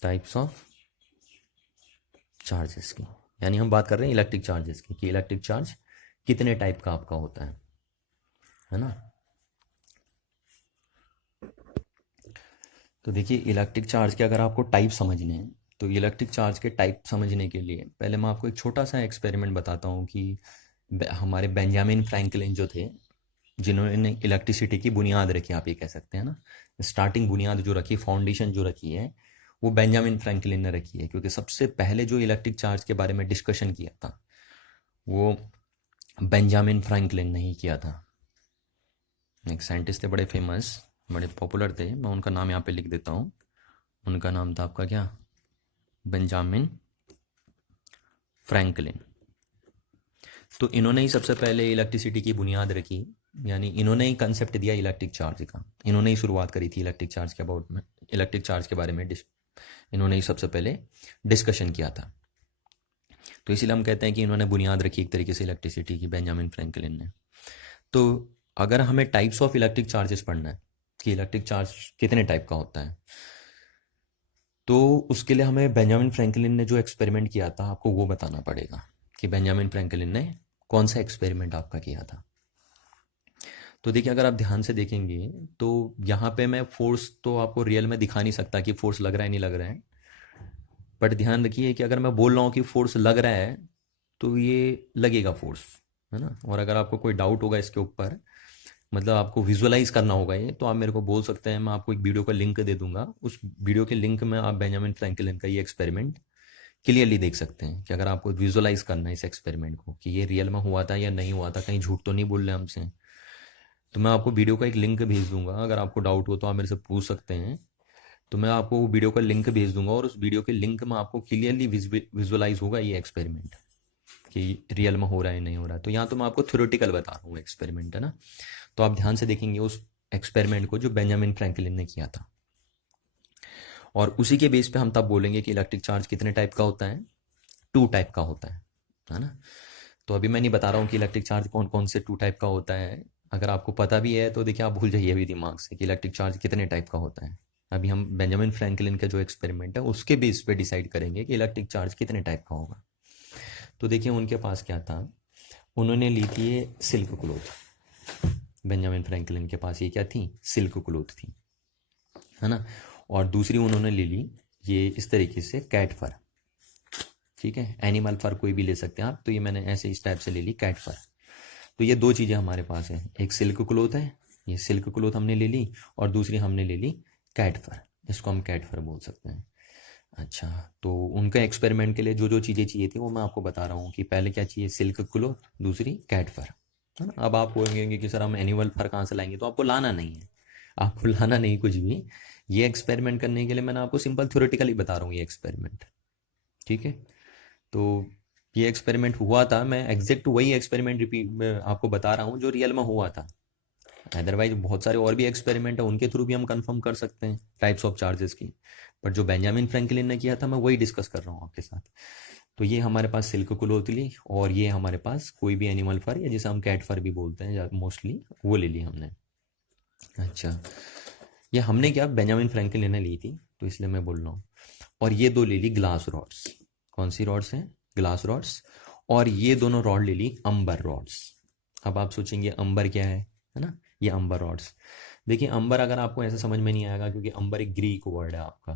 टाइप्स ऑफ चार्जेस की। यानी हम बात कर रहे हैं इलेक्ट्रिक चार्जेस की कि इलेक्ट्रिक चार्ज कितने टाइप का आपका होता है ना। तो देखिए, इलेक्ट्रिक चार्ज के अगर आपको टाइप समझने हैं तो इलेक्ट्रिक चार्ज के टाइप समझने के लिए पहले मैं आपको एक छोटा सा एक्सपेरिमेंट बताता हूँ कि हमारे बेंजामिन फ्रैंकलिन जो थे, जिन्होंने इलेक्ट्रिसिटी की बुनियाद रखी, आप ये कह सकते हैं ना, स्टार्टिंग बुनियाद जो रखी, फाउंडेशन जो रखी है, वो बेंजामिन फ्रैंकलिन ने रखी है। क्योंकि सबसे पहले जो इलेक्ट्रिक चार्ज के बारे में डिस्कशन किया था वो बेंजामिन फ्रैंकलिन ने ही किया था। एक साइंटिस्ट थे बड़े फेमस, बड़े पॉपुलर थे, मैं उनका नाम यहाँ पे लिख देता हूँ। उनका नाम था आपका क्या, बेंजामिन फ्रैंकलिन। तो इन्होंने ही सबसे पहले इलेक्ट्रिसिटी की बुनियाद रखी, यानी इन्होंने ही कंसेप्ट दिया इलेक्ट्रिक चार्ज का, इन्होंने ही शुरुआत करी थी इलेक्ट्रिक चार्ज के अबाउट में, इलेक्ट्रिक चार्ज के बारे में इन्होंने ही सबसे पहले डिस्कशन किया था। तो इसीलिए हम कहते हैं कि इन्होंने बुनियाद रखी एक तरीके से इलेक्ट्रिसिटी की, बेंजामिन फ्रैंकलिन ने। तो अगर हमें टाइप्स ऑफ इलेक्ट्रिक चार्जेस पढ़ना है कि इलेक्ट्रिक चार्ज कितने टाइप का होता है, तो उसके लिए हमें बेंजामिन फ्रैंकलिन ने जो एक्सपेरिमेंट किया था आपको वो बताना पड़ेगा कि बेंजामिन फ्रैंकलिन ने कौन सा एक्सपेरिमेंट आपका किया था। तो देखिए, अगर आप ध्यान से देखेंगे तो यहाँ पे मैं फोर्स तो आपको रियल में दिखा नहीं सकता कि फोर्स लग रहा है नहीं लग रहा है, बट ध्यान रखिए कि अगर मैं बोल रहा हूँ कि फोर्स लग रहा है तो ये लगेगा फोर्स, है ना। और अगर आपको कोई डाउट होगा इसके ऊपर, मतलब आपको विजुअलाइज करना होगा ये, तो आप मेरे को बोल सकते हैं, मैं आपको एक वीडियो का लिंक दे दूंगा। उस वीडियो के लिंक में आप बेंजामिन फ्रैंकलिन का ये एक्सपेरिमेंट क्लियरली देख सकते हैं कि अगर आपको विजुअलाइज करना है इस एक्सपेरिमेंट को कि ये रियल में हुआ था या नहीं हुआ था, कहीं झूठ तो नहीं बोल रहे हमसे, तो मैं आपको वीडियो का एक लिंक भेज दूंगा। अगर आपको डाउट हो तो आप मेरे से पूछ सकते हैं। तो मैं आपको वो वीडियो का लिंक भेज दूंगा और उस वीडियो के लिंक में आपको क्लियरली विजुअलाइज होगा ये एक्सपेरिमेंट कि रियल में हो रहा है नहीं हो रहा है। तो यहाँ तो मैं आपको थ्योरेटिकल बता रहा हूँ एक्सपेरिमेंट, है ना। तो आप ध्यान से देखेंगे उस एक्सपेरिमेंट को जो बेंजामिन फ्रैंकलिन ने किया था, और उसी के बेस पे हम तब बोलेंगे कि इलेक्ट्रिक चार्ज कितने टाइप का होता है। 2 टाइप का होता है ना। तो अभी मैं नहीं बता रहा हूँ कि इलेक्ट्रिक चार्ज कौन कौन से 2 टाइप का होता है। अगर आपको पता भी है तो देखिए आप भूल जाइए अभी दिमाग से कि इलेक्ट्रिक चार्ज कितने टाइप का होता है। अभी हम बेंजामिन फ्रैंकलिन का जो एक्सपेरिमेंट है उसके बेस पे डिसाइड करेंगे कि इलेक्ट्रिक चार्ज कितने टाइप का होगा। तो देखिए उनके पास क्या था, उन्होंने ली थी ये सिल्क क्लोथ। बेंजामिन फ्रैंकलिन के पास ये क्या थी, सिल्क क्लोथ थी, है ना। और दूसरी उन्होंने ले ली ये इस तरीके से कैट फर। ठीक है, एनिमल फर कोई भी ले सकते हैं आप, तो ये मैंने ऐसे इस टाइप से ले ली कैट फर। तो ये 2 चीज़ें हमारे पास है, एक सिल्क क्लोथ है, ये सिल्क क्लोथ हमने ले ली, और दूसरी हमने ले ली कैट फर, इसको हम कैट फर बोल सकते हैं। अच्छा, तो उनका एक्सपेरिमेंट के लिए जो जो चीज़ें चाहिए थी वो मैं आपको बता रहा हूँ कि पहले क्या चाहिए, सिल्क क्लोथ, दूसरी कैट फर, है ना। अब आप बोलेंगे कि सर हम एनिमल फर कहाँ से लाएंगे, तो आपको लाना नहीं है, आपको लाना नहीं कुछ भी। ये एक्सपेरिमेंट करने के लिए मैंने आपको सिंपल थ्योरेटिकली बता रहा हूँ ये एक्सपेरिमेंट, ठीक है। तो ये एक्सपेरिमेंट हुआ था, मैं एग्जैक्ट वही एक्सपेरिमेंट रिपीट आपको बता रहा हूँ जो रियल में हुआ था। अदरवाइज बहुत सारे और भी एक्सपेरिमेंट है, उनके थ्रू भी हम कंफर्म कर सकते हैं टाइप्स ऑफ चार्जेस की, बट जो बेंजामिन फ्रैंकलिन ने किया था मैं वही डिस्कस कर रहा हूँ आपके साथ। तो ये हमारे पास सिल्क क्लोथ ली, और ये हमारे पास कोई भी एनिमल फर या जिसे हम कैट फर भी बोलते हैं मोस्टली, वो ले ली हमने। अच्छा, ये हमने क्या बेंजामिन फ्रैंकलिन ने ली थी तो इसलिए मैं बोल रहा हूँ। और ये 2 ले ली ग्लास रॉड्स। कौन सी रॉड्स हैं, ग्लास रॉड्स। और ये दोनों रॉड ले ली अंबर रॉड्स। अब आप सोचेंगे अंबर क्या है ना, ये अंबर रॉड्स। देखिए अंबर अगर आपको ऐसे समझ में नहीं आएगा क्योंकि अंबर एक ग्रीक वर्ड है आपका,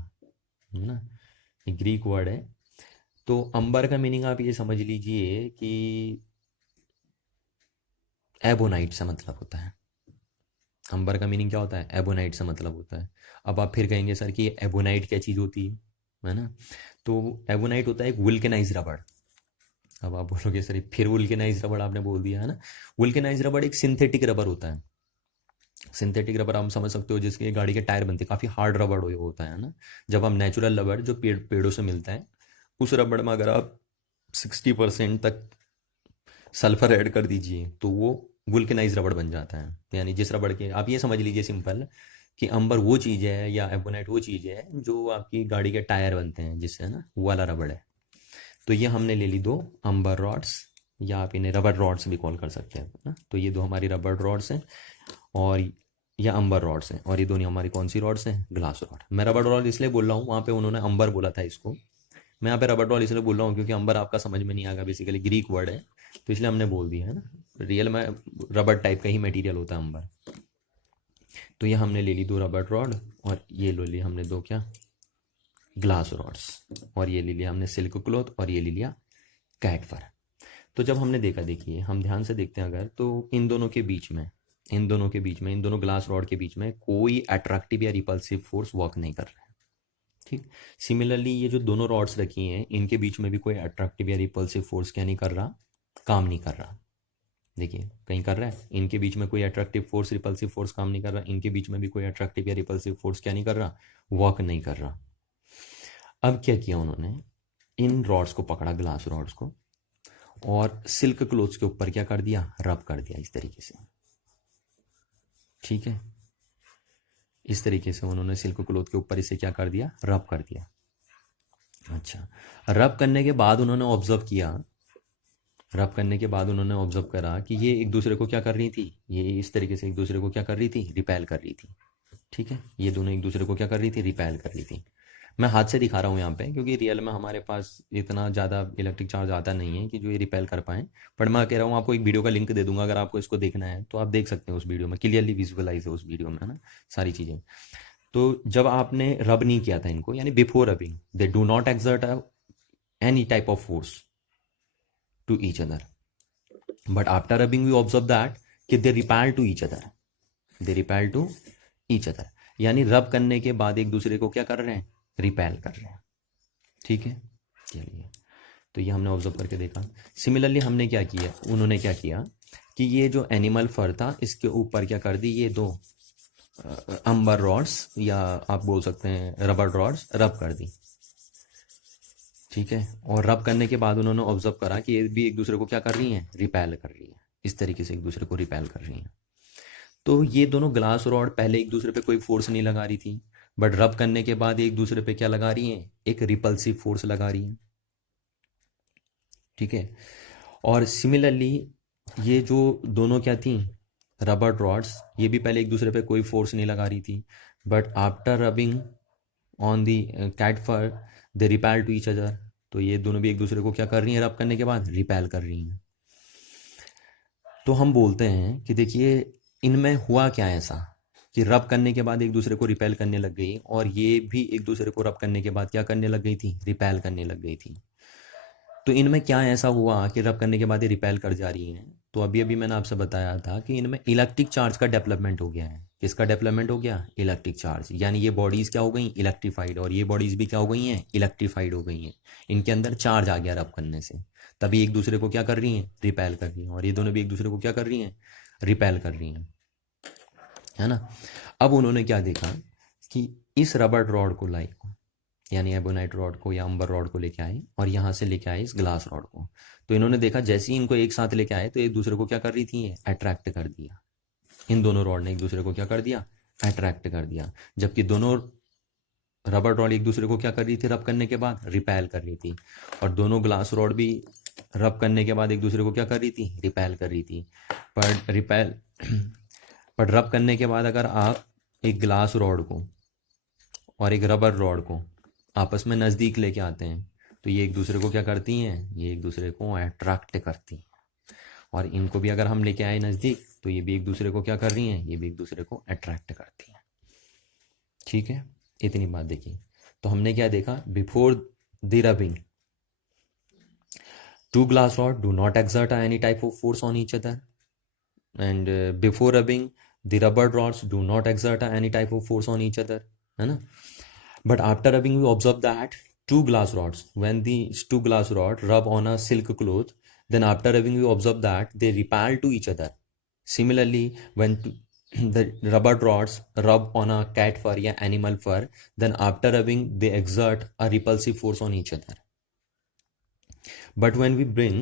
है ना, एक ग्रीक वर्ड है। तो अंबर का मीनिंग आप ये समझ लीजिए कि एबोनाइट से मतलब होता है। अंबर का मीनिंग क्या होता है, एबोनाइट से मतलब होता है। अब आप फिर कहेंगे सर कि एबोनाइट क्या चीज़ होती है ना। तो एबोनाइट होता है एक वुल्केनाइज रबड़। अब आप बोलोगे सर फिर वुल्केनाइज रबड़ आपने बोल दिया, है ना। वुल्केनाइज रबड़ एक सिंथेटिक रबर होता है। सिंथेटिक रबर आप समझ सकते हो जिसके गाड़ी के टायर बनते हैं, काफ़ी हार्ड रबड़ होता है ना। जब हम नेचुरल रबड़ जो पेड़ों से मिलता है, उस रबड़ में अगर आप 60% तक सल्फर ऐड कर दीजिए तो वो वुल्केनाइज रबड़ बन जाता है। यानी जिस रबड़ के आप ये समझ लीजिए सिंपल कि अंबर वो चीज़ है या एबोनाइट वो चीज़ है जो आपकी गाड़ी के टायर बनते हैं जिससे, है ना, वो वाला रबड़ है। तो ये हमने ले ली 2 अंबर रॉड्स, या आप इन्हें रबर रॉड्स भी कॉल कर सकते हैं ना। तो ये 2 हमारी रबर रॉड्स हैं और या अंबर रॉड्स हैं, और ये दोनों हमारी कौन सी रॉड्स हैं, ग्लास रॉड। मैं रबर रॉड इसलिए बोल रहा हूँ, वहाँ पे उन्होंने अंबर बोला था इसको, मैं यहाँ पे रबर रॉड इसलिए बोल रहा हूँ क्योंकि अंबर आपका समझ में नहीं आएगा, बेसिकली ग्रीक वर्ड है, तो इसलिए हमने बोल दिया, है ना। रियल में रबर टाइप का ही मटेरियल होता है अंबर। तो ये हमने ले ली 2 रबर रॉड, और ये ले ली हमने 2 क्या, ग्लास रॉड्स, और ये ले लिया हमने सिल्क क्लॉथ, और ये ले लिया कैट फर। तो जब हमने देखा, देखिए हम ध्यान से देखते हैं अगर, तो इन दोनों के बीच में, इन दोनों ग्लास रॉड के बीच में कोई अट्रैक्टिव या रिपल्सिव फोर्स वर्क नहीं कर रहा है। ठीक, सिमिलरली ये जो दोनों रॉड्स रखी हैं इनके बीच में भी कोई अट्रैक्टिव या रिपल्सिव फोर्स क्या नहीं कर रहा, काम नहीं कर रहा। देखिए कहीं कर रहा है, इनके बीच में कोई अट्रैक्टिव फोर्स रिपल्सिव फोर्स काम नहीं कर रहा, इनके बीच में भी कोई अट्रैक्टिव या रिपल्सिव फोर्स क्या नहीं कर रहा, वर्क नहीं कर रहा। अब क्या किया उन्होंने, इन रॉड्स को पकड़ा, ग्लास रॉड्स को, और सिल्क क्लोथ्स के ऊपर क्या कर दिया, रब कर दिया इस तरीके से। ठीक है, इस तरीके से उन्होंने सिल्क क्लोथ के ऊपर इसे क्या कर दिया, रब कर दिया। अच्छा, रब करने के बाद उन्होंने ऑब्जर्व किया, रब करने के बाद उन्होंने ऑब्जर्व करा कि ये एक दूसरे को क्या कर रही थी, ये इस तरीके से एक दूसरे को क्या कर रही थी, रिपेल कर रही थी। ठीक है, ये दोनों एक दूसरे को क्या कर रही थी, रिपेल कर रही थी। मैं हाथ से दिखा रहा हूँ यहाँ पे, क्योंकि रियल में हमारे पास इतना ज़्यादा इलेक्ट्रिक चार्ज आता नहीं है कि जो ये रिपेल कर पाएँ। पर मैं कह रहा हूँ, आपको एक वीडियो का लिंक दे दूंगा, अगर आपको इसको देखना है तो आप देख सकते हैं। उस वीडियो में क्लियरली विजुअलाइज है, उस वीडियो में, है ना, सारी चीज़ें। तो जब आपने रब नहीं किया था इनको, यानी before rubbing they do not exert any type of force to each other, but after rubbing we observe that कि they repel to each other, they repel to each other. यानी रब करने के बाद एक दूसरे को क्या कर रहे हैं, रिपेल कर रहे हैं। ठीक है, चलिए, तो ये हमने ऑब्जर्व करके देखा। सिमिलरली हमने क्या किया, उन्होंने क्या किया कि ये जो एनिमल फर था इसके ऊपर क्या कर दी, ये दो अम्बर रॉड्स, या आप बोल सकते हैं रबर रॉड्स, रब कर दी। ठीक है, और रब करने के बाद उन्होंने ऑब्जर्व करा कि ये भी एक दूसरे को क्या कर रही हैं, रिपेल कर रही है। इस तरीके से एक दूसरे को रिपेल कर रही हैं। तो ये दोनों ग्लास रॉड पहले एक दूसरे पे कोई फोर्स नहीं लगा रही थी, बट रब करने के बाद एक दूसरे पे क्या लगा रही हैं, एक रिपल्सिव फोर्स लगा रही हैं। ठीक है, और सिमिलरली ये जो दोनों क्या थी, रबर रॉड्स, ये भी पहले एक दूसरे पे कोई फोर्स नहीं लगा रही थी, but after rubbing on the cat fur they repel to each other. तो ये दोनों भी एक दूसरे को क्या कर रही हैं, रब करने के बाद रिपेल कर रही हैं। तो हम बोलते हैं कि देखिए इनमें हुआ क्या ऐसा कि रब करने के बाद एक दूसरे को रिपेल करने लग गई, और ये भी एक दूसरे को रब करने के बाद क्या करने लग गई थी, रिपेल करने लग गई थी। तो इनमें क्या ऐसा हुआ कि रब करने के बाद ये रिपेल कर जा रही हैं। तो अभी अभी मैंने आपसे बताया था कि इनमें इलेक्ट्रिक चार्ज का डेवलपमेंट हो गया है। किसका डेवलपमेंट हो गया, इलेक्ट्रिक चार्ज। यानी ये बॉडीज़ क्या हो गई, इलेक्ट्रीफाइड, और ये बॉडीज़ भी क्या हो गई हैं, इलेक्ट्रीफाइड हो गई हैं। इनके अंदर चार्ज आ गया रब करने से, तभी एक दूसरे को क्या कर रही हैं, रिपेल कर रही हैं। और ये दोनों भी एक दूसरे को क्या कर रही हैं, रिपेल कर रही हैं, है ना। अब उन्होंने क्या देखा कि इस रबर रॉड को लाई, यानी एबोनाइट रॉड को या अंबर रॉड को लेके आए, और यहाँ से लेके आए इस ग्लास रॉड को। तो इन्होंने देखा जैसे ही इनको एक साथ लेके आए तो एक दूसरे को क्या कर रही थी, ये अट्रैक्ट कर दिया। इन दोनों रॉड ने एक दूसरे को क्या कर दिया, अट्रैक्ट कर दिया। जबकि दोनों रबर रॉड एक दूसरे को क्या कर रही थी, रब करने के बाद रिपेल कर रही थी। और दोनों ग्लास रॉड भी रब करने के बाद एक दूसरे को क्या कर रही थी, रिपेल कर रही थी। पर रिपेल पर रब करने के बाद अगर आप एक ग्लास रॉड को और एक रबर रॉड को आपस में नज़दीक लेके आते हैं, तो ये एक दूसरे को क्या करती हैं, ये एक दूसरे को अट्रैक्ट करती हैं। और इनको भी अगर हम लेके आए नज़दीक, तो ये भी एक दूसरे को क्या कर रही हैं, ये भी एक दूसरे को अट्रैक्ट करती हैं। ठीक है, इतनी बात देखिए। तो हमने क्या देखा, before the rubbing two glass rod do not exert any type of force on each other, and before rubbing the rubber rods do not exert any type of force on each other, है ना। But after rubbing we observe that two glass rods, when these two glass rods rub on a silk cloth, then after rubbing we observe that they repel to each other. Similarly, when the rubber rods rub on a cat fur या animal fur, then after rubbing they exert a repulsive force on each other. But when we bring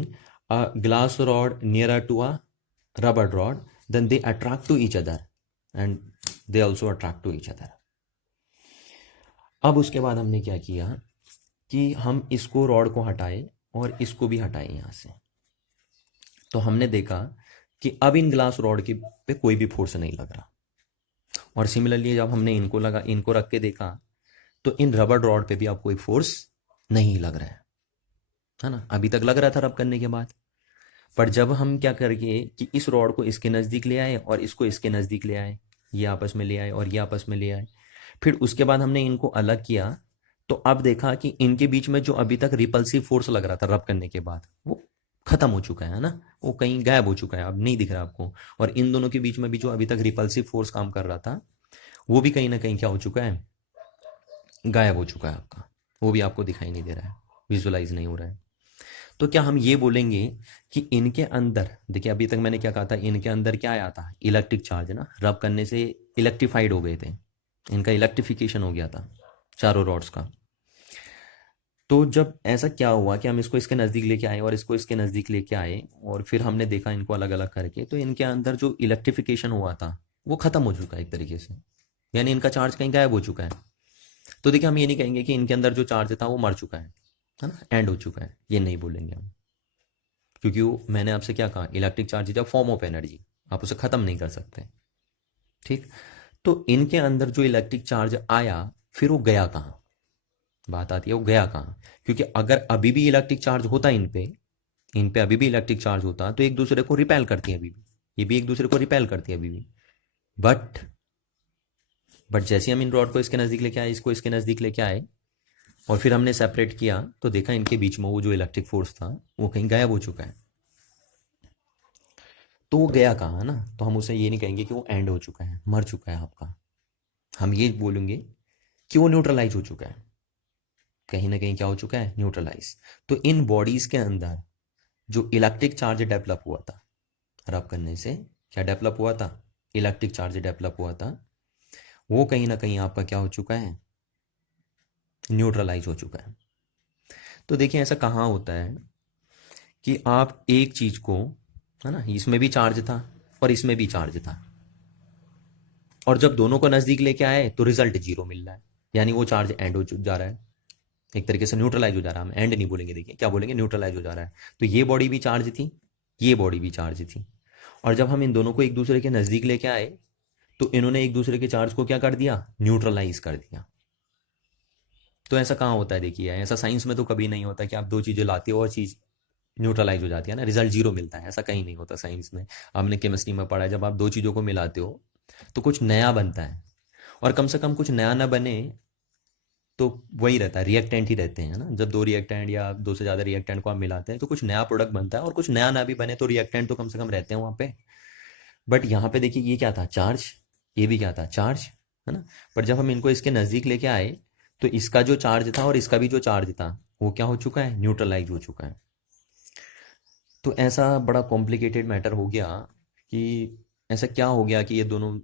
a glass rod nearer to a rubber rod, then they attract to each other and they also attract to each other. अब उसके बाद हमने क्या किया कि हम इसको rod को हटाए और इसको भी हटाए यहाँ से। तो हमने देखा कि अब इन ग्लास रॉड के पे कोई भी फोर्स नहीं लग रहा। और सिमिलरली जब हमने इनको रख के देखा, तो इन रबर रॉड पे भी अब कोई फोर्स नहीं लग रहा है ना। अभी तक लग रहा था रब करने के बाद, पर जब हम क्या करके कि इस रॉड को इसके नज़दीक ले आए और इसको इसके नज़दीक ले आए, ये आपस में ले आए और ये आपस में ले आए, फिर उसके बाद हमने इनको अलग किया, तो अब देखा कि इनके बीच में जो अभी तक रिपल्सिव फोर्स लग रहा था रब करने के बाद, वो खत्म हो चुका है ना, वो कहीं गायब हो चुका है, अब नहीं दिख रहा आपको। और इन दोनों के बीच में भी जो अभी तक रिपल्सिव फोर्स काम कर रहा था, वो भी कहीं ना कहीं क्या हो चुका है, गायब हो चुका है आपका, वो भी आपको दिखाई नहीं दे रहा है, विजुअलाइज नहीं हो रहा है। तो क्या हम ये बोलेंगे कि इनके अंदर, देखिए अभी तक मैंने क्या कहा था, इनके अंदर क्या आया था, इलेक्ट्रिक चार्ज ना, रब करने से इलेक्ट्रीफाइड हो गए थे, इनका इलेक्ट्रिफिकेशन हो गया था चारों रॉड्स का। तो जब ऐसा क्या हुआ कि हम इसको इसके नज़दीक लेके आए और इसको इसके नज़दीक लेके आए, और फिर हमने देखा इनको अलग अलग करके, तो इनके अंदर जो इलेक्ट्रिफिकेशन हुआ था वो ख़त्म हो चुका है एक तरीके से, यानी इनका चार्ज कहीं गायब हो चुका है। तो देखिए हम ये नहीं कहेंगे कि इनके अंदर जो चार्ज था वो मर चुका है ना, एंड हो चुका है, ये नहीं बोलेंगे हम, क्योंकि वो मैंने आपसे क्या कहा, electric charge is a form of energy, आप उसे खत्म नहीं कर सकते। ठीक, तो इनके अंदर जो इलेक्ट्रिक चार्ज आया फिर वो गया कहाँ, बात आती है वो गया कहाँ, क्योंकि अगर अभी भी इलेक्ट्रिक चार्ज होता इन पे अभी भी इलेक्ट्रिक चार्ज होता तो एक दूसरे को रिपेल करती है अभी भी, ये भी एक दूसरे को रिपेल करती है अभी भी, बट जैसे हम इन रॉड को इसके नज़दीक लेके आए, इसको इसके नज़दीक लेके आए और फिर हमने सेपरेट किया तो देखा इनके बीच में वो जो इलेक्ट्रिक फोर्स था वो कहीं गायब हो चुका है। तो वो गया कहाँ है ना, तो हम उसे ये नहीं कहेंगे कि वो एंड हो चुका है, मर चुका है आपका, हम ये बोलेंगे कि वो न्यूट्रलाइज हो चुका है, कहीं ना कहीं क्या हो चुका है, न्यूट्रलाइज। तो इन बॉडीज के अंदर जो इलेक्ट्रिक चार्ज डेवलप हुआ था रब करने से, क्या डेवलप हुआ था, इलेक्ट्रिक चार्ज डेवलप हुआ था, वो कहीं ना कहीं आपका क्या हो चुका है, न्यूट्रलाइज हो चुका है। तो देखिए ऐसा कहाँ होता है कि आप एक चीज को, है ना, इसमें भी चार्ज था और इसमें भी चार्ज था, और जब दोनों को नजदीक लेके आए तो रिजल्ट जीरो मिल रहा है, यानी वो चार्ज एंड हो जा रहा है, एक तरीके से न्यूट्रलाइज हो जा रहा है, हम एंड नहीं बोलेंगे, देखिए क्या बोलेंगे, न्यूट्रलाइज हो जा रहा है। तो ये बॉडी भी चार्ज थी, ये बॉडी भी चार्ज थी, और जब हम इन दोनों को एक दूसरे के नजदीक लेके आए तो इन्होंने एक दूसरे के चार्ज को क्या कर दिया, न्यूट्रलाइज कर दिया। तो ऐसा कहाँ होता है, देखिए ऐसा साइंस में तो कभी नहीं होता कि आप दो चीजें लाते हो और चीज न्यूट्रलाइज हो जाती है ना, रिजल्ट जीरो मिलता है, ऐसा कहीं नहीं होता साइंस में। आपने केमिस्ट्री में पढ़ा है, जब आप दो चीज़ों को मिलाते हो तो कुछ नया बनता है, और कम से कम कुछ नया ना बने तो वही रहता है, रिएक्टेंट ही रहते हैं ना, जब दो रिएक्टेंट या दो से ज़्यादा रिएक्टेंट को आप मिलाते हैं तो कुछ नया प्रोडक्ट बनता है, और कुछ नया ना भी बने तो रिएक्टेंट तो कम से कम रहते हैं वहाँ पे। बट यहाँ पे देखिए ये क्या था, चार्ज, ये भी क्या था, चार्ज, है ना। पर जब हम इनको इसके नज़दीक लेके आए तो इसका जो चार्ज था और इसका भी जो चार्ज था वो क्या हो चुका है, न्यूट्रलाइज हो चुका है। तो ऐसा बड़ा कॉम्प्लिकेटेड मैटर हो गया कि ऐसा क्या हो गया कि ये दोनों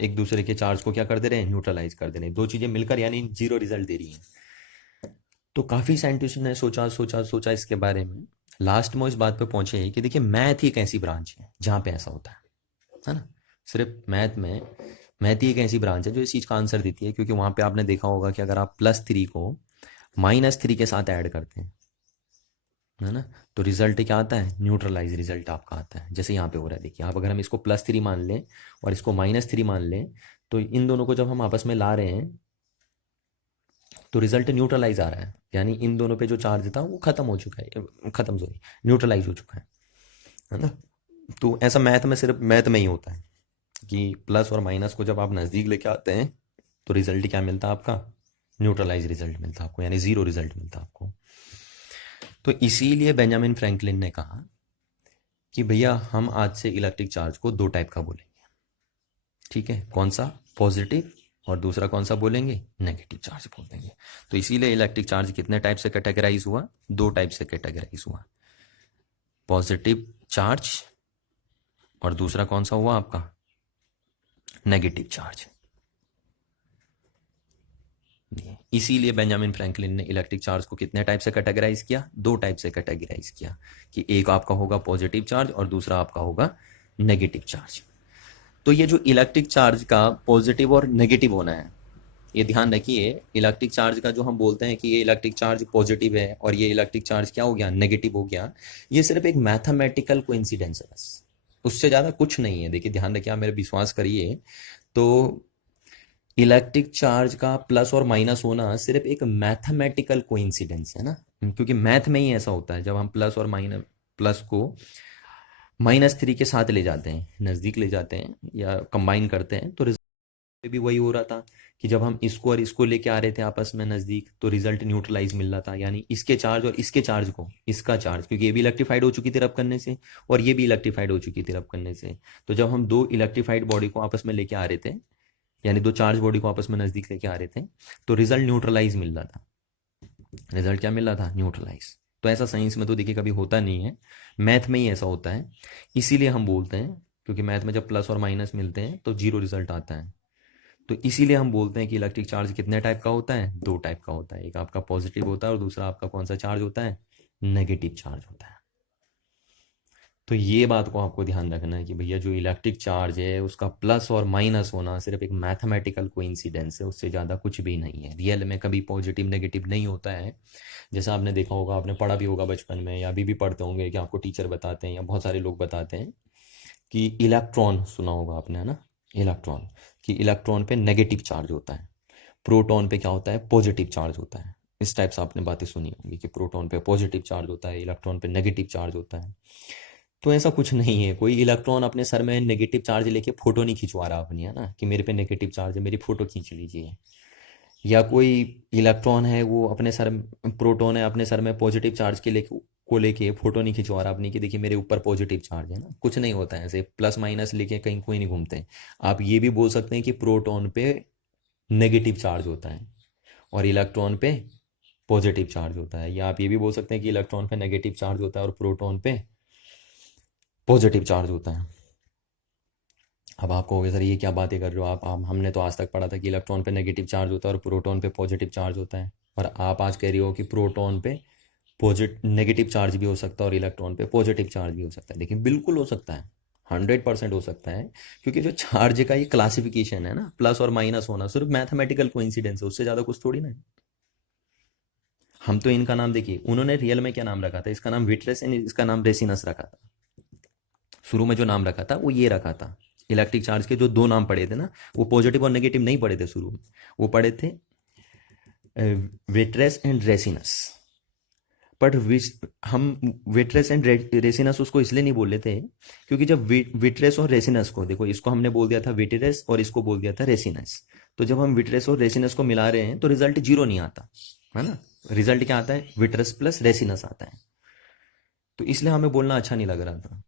एक दूसरे के चार्ज को क्या कर दे रहे हैं, न्यूट्रलाइज कर दे रहे हैं, दो चीजें मिलकर यानी जीरो रिजल्ट दे रही हैं। तो काफी साइंटिस्ट ने सोचा सोचा सोचा इसके बारे में, लास्ट में इस बात पे पहुंचे कि देखिए मैथ ही एक ऐसी ब्रांच है जहां पे ऐसा होता है ना, सिर्फ मैथ ही एक ऐसी ब्रांच है जो इस चीज का आंसर देती है, क्योंकि वहां पे आपने देखा होगा कि अगर आप +3 को -3 के साथ ऐड करते हैं, है ना, तो रिजल्ट क्या आता है, न्यूट्रलाइज रिजल्ट आपका आता है, जैसे यहाँ पे हो रहा है। देखिए आप अगर हम इसको +3 मान लें और इसको -3 मान लें तो इन दोनों को जब हम आपस में ला रहे हैं तो रिजल्ट न्यूट्रलाइज आ रहा है, यानी इन दोनों पे जो चार्ज था वो खत्म हो चुका है, खत्म सॉरी न्यूट्रलाइज हो चुका है ना। तो ऐसा मैथ में, सिर्फ मैथ में ही होता है कि प्लस और माइनस को जब आप नज़दीक लेके आते हैं तो रिजल्ट क्या मिलता है आपका, न्यूट्रलाइज रिजल्ट मिलता है आपको, यानी जीरो रिजल्ट मिलता है आपको। तो इसीलिए बेंजामिन फ्रैंकलिन ने कहा कि भैया हम आज से इलेक्ट्रिक चार्ज को दो टाइप का बोलेंगे, ठीक है, कौन सा, पॉजिटिव, और दूसरा कौन सा बोलेंगे, नेगेटिव चार्ज बोल देंगे। तो इसीलिए इलेक्ट्रिक चार्ज कितने टाइप से कैटेगराइज हुआ, दो टाइप से कैटेगराइज हुआ, पॉजिटिव चार्ज और दूसरा कौन सा हुआ आपका, नेगेटिव चार्ज। इसीलिए बेंजामिन फ्रैंकलिन ने इलेक्ट्रिक चार्ज को कितने टाइप से कैटेगराइज किया, दो टाइप से कैटेगराइज किया, कि एक आपका होगा पॉजिटिव चार्ज और दूसरा आपका होगा नेगेटिव चार्ज। तो ये जो इलेक्ट्रिक चार्ज का पॉजिटिव और नेगेटिव होना है, ये ध्यान रखिए, इलेक्ट्रिक चार्ज का जो हम बोलते हैं कि ये इलेक्ट्रिक चार्ज पॉजिटिव है और ये इलेक्ट्रिक चार्ज क्या हो गया, नेगेटिव हो गया, ये सिर्फ एक मैथमेटिकल कोइंसिडेंस है बस, उससे ज़्यादा कुछ नहीं है। देखिए ध्यान रखिए, आप मेरे विश्वास करिए, तो इलेक्ट्रिक चार्ज का प्लस और माइनस होना सिर्फ एक मैथमेटिकल कोइंसिडेंस है ना, क्योंकि मैथ में ही ऐसा होता है, जब हम प्लस और माइनस, प्लस को -3 के साथ ले जाते हैं, नज़दीक ले जाते हैं या कंबाइन करते हैं, तो रिजल्ट भी वही हो रहा था कि जब हम इसको और इसको लेके आ रहे थे आपस में नज़दीक तो रिजल्ट न्यूट्रलाइज मिल रहा था, यानी इसके चार्ज और इसके चार्ज को, इसका चार्ज, क्योंकि ये भी इलेक्ट्रीफाइड हो चुकी थी रब करने से और ये भी इलेक्ट्रीफाइड हो चुकी थी रब करने से, तो जब हम दो इलेक्ट्रीफाइड बॉडी को आपस में लेके आ रहे थे, यानी दो चार्ज बॉडी को आपस में नज़दीक लेके आ रहे थे, तो रिजल्ट न्यूट्रलाइज मिल रहा था, रिजल्ट क्या मिल रहा था, न्यूट्रलाइज। तो ऐसा साइंस में तो देखिए कभी होता नहीं है, मैथ में ही ऐसा होता है, इसीलिए हम बोलते हैं, क्योंकि मैथ में जब प्लस और माइनस मिलते हैं तो जीरो रिजल्ट आता है, तो इसीलिए हम बोलते हैं कि इलेक्ट्रिक चार्ज कितने टाइप का होता है, दो टाइप का होता है, एक आपका पॉजिटिव होता है और दूसरा आपका कौन सा चार्ज होता है, नेगेटिव चार्ज होता है। तो ये बात को आपको ध्यान रखना है कि भैया जो इलेक्ट्रिक चार्ज है उसका प्लस और माइनस होना सिर्फ एक मैथमेटिकल कोइंसिडेंस है, उससे ज़्यादा कुछ भी नहीं है। रियल में कभी पॉजिटिव नेगेटिव नहीं होता है। जैसा आपने देखा होगा, आपने पढ़ा भी होगा बचपन में या अभी भी पढ़ते होंगे कि आपको टीचर बताते हैं या बहुत सारे लोग बताते हैं कि इलेक्ट्रॉन, सुना होगा आपने, है ना, इलेक्ट्रॉन, कि इलेक्ट्रॉन पे नेगेटिव चार्ज होता है, प्रोटॉन पे क्या होता है, पॉजिटिव चार्ज होता है। इस टाइप से आपने बातें सुनी होंगी कि प्रोटॉन पे पॉजिटिव चार्ज होता है, इलेक्ट्रॉन पे नेगेटिव चार्ज होता है। तो ऐसा कुछ नहीं है, कोई इलेक्ट्रॉन अपने सर में नेगेटिव चार्ज लेके फोटो नहीं खिंचवा रहा अपनी, है ना, कि मेरे पे नेगेटिव चार्ज है मेरी फोटो खींच लीजिए। या कोई इलेक्ट्रॉन है वो अपने सर, प्रोटॉन है अपने सर में पॉजिटिव चार्ज के लेके को लेके फोटो नहीं खिंचवा रहा अपनी कि देखिए मेरे ऊपर पॉजिटिव चार्ज है ना, कुछ नहीं होता है ऐसे, प्लस माइनस लेके कहीं कोई नहीं घूमते। आप ये भी बोल सकते हैं कि प्रोटॉन पे नेगेटिव चार्ज होता है और इलेक्ट्रॉन पे पॉजिटिव चार्ज होता है, या आप ये भी बोल सकते हैं कि इलेक्ट्रॉन पे नेगेटिव चार्ज होता है और प्रोटॉन पे पॉजिटिव चार्ज होता है। अब आप कहोगे सर ये क्या बातें कर रहे हो आप हमने तो आज तक पढ़ा था कि इलेक्ट्रॉन पे नेगेटिव चार्ज होता है और प्रोटॉन पे पॉजिटिव चार्ज होता है, और आप आज कह रहे हो कि प्रोटॉन पे पॉजिटिव नेगेटिव चार्ज भी हो सकता है और इलेक्ट्रॉन पे पॉजिटिव चार्ज भी हो सकता है। देखिए बिल्कुल हो सकता है, 100% हो सकता है, क्योंकि जो चार्ज का ये क्लासिफिकेशन है ना, प्लस और माइनस होना सिर्फ मैथमेटिकल कोइंसिडेंस है, उससे ज़्यादा कुछ थोड़ी ना है। हम तो इनका नाम देखिए, उन्होंने रियल में क्या नाम रखा था, इसका नाम विट्रेस एंड इसका नाम रेसिनस रखा था। शुरू में जो नाम रखा था वो ये रखा था। इलेक्ट्रिक चार्ज के जो दो नाम पड़े थे ना, वो पॉजिटिव और नेगेटिव नहीं पड़े थे शुरू में, वो पड़े थे विट्रेस एंड रेसिनस। बट हम विट्रेस एंड रेसिनस उसको इसलिए नहीं बोल रहे थे क्योंकि जब विट्रेस और रेसिनस को, देखो इसको हमने बोल दिया था विट्रेस और इसको बोल दिया था रेसिनस, तो जब हम विट्रेस और रेसिनस को मिला रहे हैं तो रिजल्ट जीरो नहीं आता है ना, रिजल्ट क्या आता है, विट्रेस प्लस रेसिनस आता है। तो इसलिए हमें बोलना अच्छा नहीं लग रहा था,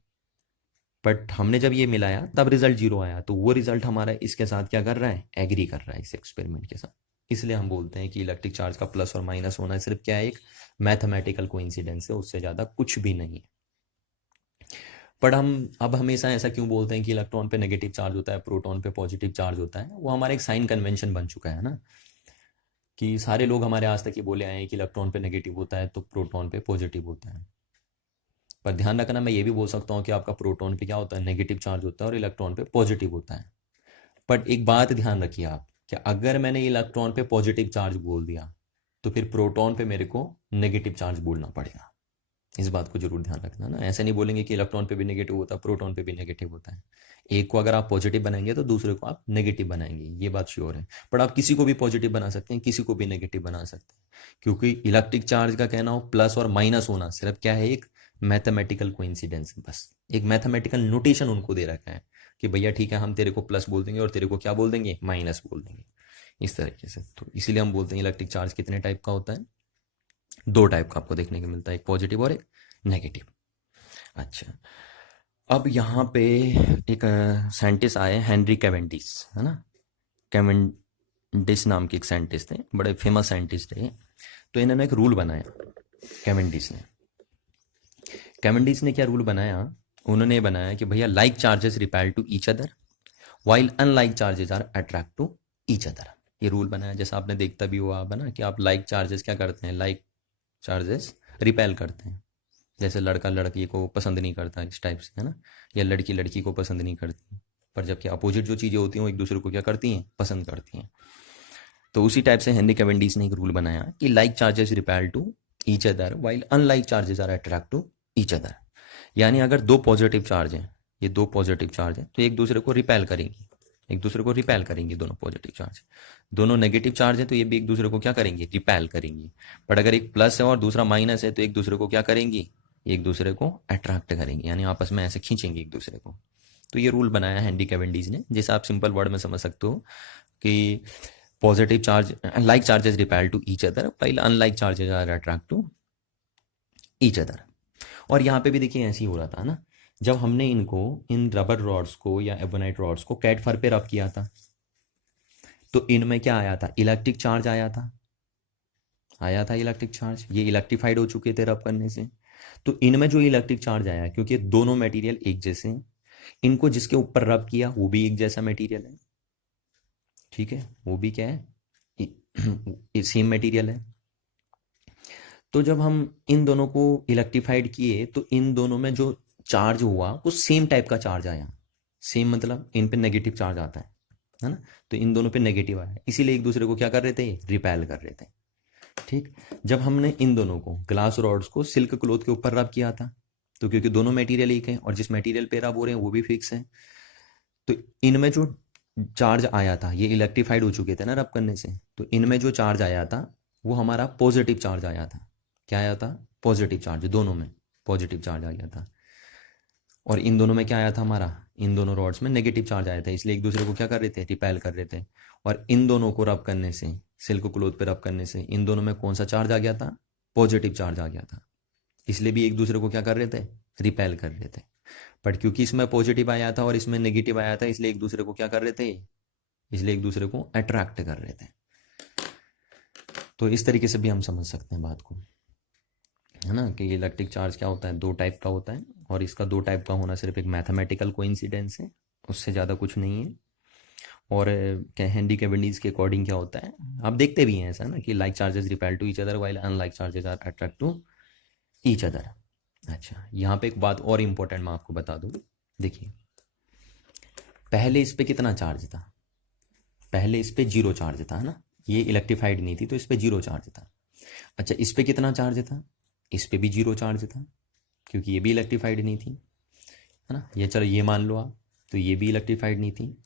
बट हमने जब ये मिलाया तब रिजल्ट जीरो आया, तो वो रिजल्ट हमारा इसके साथ क्या कर रहा है, एग्री कर रहा है इस एक्सपेरिमेंट के साथ। इसलिए हम बोलते हैं कि इलेक्ट्रिक चार्ज का प्लस और माइनस होना सिर्फ क्या है, एक मैथमेटिकल कोइंसिडेंस है, उससे ज़्यादा कुछ भी नहीं है। पर हम अब हमेशा ऐसा क्यों बोलते हैं कि इलेक्ट्रॉन पे नेगेटिव चार्ज होता है, प्रोटॉन पे पॉजिटिव चार्ज होता है, वो हमारा एक साइन कन्वेंशन बन चुका है ना, कि सारे लोग हमारे आज तक ये बोले आए हैं कि इलेक्ट्रॉन पे नेगेटिव होता है तो प्रोटॉन पे पॉजिटिव होता है। पर ध्यान रखना, मैं ये भी बोल सकता हूँ कि आपका प्रोटॉन पे क्या होता है, नेगेटिव चार्ज होता है और इलेक्ट्रॉन पे पॉजिटिव होता है। बट एक बात ध्यान रखिए आप, कि अगर मैंने इलेक्ट्रॉन पे पॉजिटिव चार्ज बोल दिया तो फिर प्रोटॉन पे मेरे को नेगेटिव चार्ज बोलना पड़ेगा। इस बात को जरूर ध्यान रखना ना, ऐसे नहीं बोलेंगे कि इलेक्ट्रॉन पे भी नेगेटिव होता है प्रोटॉन पे भी नेगेटिव होता है। एक को अगर आप पॉजिटिव बनाएंगे तो दूसरे को आप नेगेटिव बनाएंगे, ये बात श्योर है। बट आप किसी को भी पॉजिटिव बना सकते हैं, किसी को भी नेगेटिव बना सकते हैं, क्योंकि इलेक्ट्रिक चार्ज का कहना हो प्लस और माइनस होना सिर्फ क्या है, एक मैथमेटिकल कोइंसिडेंस है, बस एक मैथमेटिकल नोटेशन उनको दे रखा है कि भैया ठीक है हम तेरे को प्लस बोल देंगे और तेरे को क्या बोल देंगे, माइनस बोल देंगे, इस तरीके से। तो इसीलिए हम बोलते हैं इलेक्ट्रिक चार्ज कितने टाइप का होता है, दो टाइप का आपको देखने को मिलता है, एक पॉजिटिव और एक नेगेटिव। अच्छा, अब यहाँ पे एक साइंटिस्ट आए, हेनरी कैवेंडिश, है ना, कैवेंडिश नाम के एक साइंटिस्ट थे, बड़े फेमस साइंटिस्ट थे। तो इन्होंने एक रूल बनाया, कैवेंडिश ने क्या रूल बनाया, उन्होंने ये बनाया कि भैया like charges repel to each other while unlike charges are attract to each other. ये रूल बनाया, जैसा आपने देखता भी हुआ बना कि आप लाइक चार्जेस क्या करते हैं, लाइक चार्जेस रिपेल करते हैं, जैसे लड़का लड़की को पसंद नहीं करता इस टाइप से, है ना, या लड़की लड़की को पसंद नहीं करती, पर जबकि अपोजिट जो चीज़ें होती हैं वो एक दूसरे को क्या करती हैं, पसंद करती हैं। तो उसी टाइप से हेनरी कैवेंडिश ने एक रूल बनाया कि like charges repel to each other while unlike charges are attract to each other. यानी अगर दो पॉजिटिव चार्ज हैं, ये दो पॉजिटिव चार्ज हैं तो एक दूसरे को रिपेल करेंगी, एक दूसरे को रिपेल करेंगी दोनों पॉजिटिव चार्ज। दोनों नेगेटिव चार्ज है तो ये भी एक दूसरे को क्या करेंगे, रिपेल करेंगी। बट अगर एक प्लस है और दूसरा माइनस है तो एक दूसरे को क्या करेंगी, एक दूसरे को अट्रैक्ट करेंगे, यानी आपस में ऐसे खींचेंगे एक दूसरे को। तो ये रूल बनाया हेनरी कैवेंडिश ने, जैसे आप सिंपल वर्ड में समझ सकते हो कि positive charge like charges repel to each other while unlike charges are attract to each other. और यहाँ पे भी देखिए ऐसे ही हो रहा था ना, जब हमने इनको, इन रबर रॉड्स को या एबोनाइट रॉड्स को कैट फर पे रब किया था तो इनमें क्या आया था, इलेक्ट्रिक चार्ज आया था इलेक्ट्रिक चार्ज, ये इलेक्ट्रीफाइड हो चुके थे रब करने से। तो इनमें जो इलेक्ट्रिक चार्ज आया, क्योंकि दोनों मटेरियल एक जैसे हैं, इनको जिसके ऊपर रब किया वो भी एक जैसा मटेरियल है, ठीक है, वो भी क्या है, सेम मटेरियल है। तो जब हम इन दोनों को इलेक्ट्रीफाइड किए तो इन दोनों में जो चार्ज हुआ वो सेम टाइप का चार्ज आया। सेम मतलब इन पे नेगेटिव चार्ज आता है ना, तो इन दोनों पे नेगेटिव आया, इसीलिए एक दूसरे को क्या कर रहे थे, रिपेल कर रहे थे। ठीक, जब हमने इन दोनों को ग्लास रॉड्स को सिल्क क्लोथ के ऊपर रब किया था, तो क्योंकि दोनों मटेरियल एक है और जिस मटेरियल पे रब हो रहे हैं वो भी फिक्स है, तो इनमें जो चार्ज आया था, ये इलेक्ट्रीफाइड हो चुके थे ना रब करने से, तो इनमें जो चार्ज आया था वो हमारा पॉजिटिव चार्ज आया था। क्या आया था, पॉजिटिव चार्ज, दोनों में पॉजिटिव चार्ज आ गया था। और इन दोनों में क्या आया था हमारा, इन दोनों रॉड्स में नेगेटिव चार्ज आया था, इसलिए एक दूसरे को क्या कर रहे थे, रिपेल कर रहे थे। और इन दोनों को रब करने से, सिल्क क्लोथ पे रब करने से इन दोनों में कौन सा चार्ज आ गया था, पॉजिटिव चार्ज आ गया था, इसलिए भी एक दूसरे को क्या कर रहे थे, रिपेल कर रहे थे। बट क्योंकि इसमें पॉजिटिव आया था और इसमें नेगेटिव आया था, इसलिए एक दूसरे को क्या कर रहे थे, इसलिए एक दूसरे को अट्रैक्ट कर रहे थे। तो इस तरीके से भी हम समझ सकते हैं बात को, है ना, कि इलेक्ट्रिक चार्ज क्या होता है, दो टाइप का होता है, और इसका दो टाइप का होना सिर्फ एक मैथमेटिकल कोइंसिडेंस है, उससे ज़्यादा कुछ नहीं है। और क्या हेनरी कैवेंडिश के अकॉर्डिंग क्या होता है, आप देखते भी हैं ऐसा ना, कि like charges repel to each other while unlike charges are attract to each other. अच्छा, यहाँ पे एक बात और इम्पोर्टेंट मैं आपको बता दूँ, देखिए पहले इस पे कितना चार्ज था, पहले इस पे जीरो चार्ज था, है ना, ये इलेक्ट्रीफाइड नहीं थी तो इस पे जीरो चार्ज था। अच्छा, इस पे कितना चार्ज था, इस पे भी जीरो चार्ज था, क्योंकि ये भी इलेक्ट्रीफाइड नहीं थी, है ना, ये चलो ये मान लो आप, तो ये भी इलेक्ट्रीफाइड नहीं थी।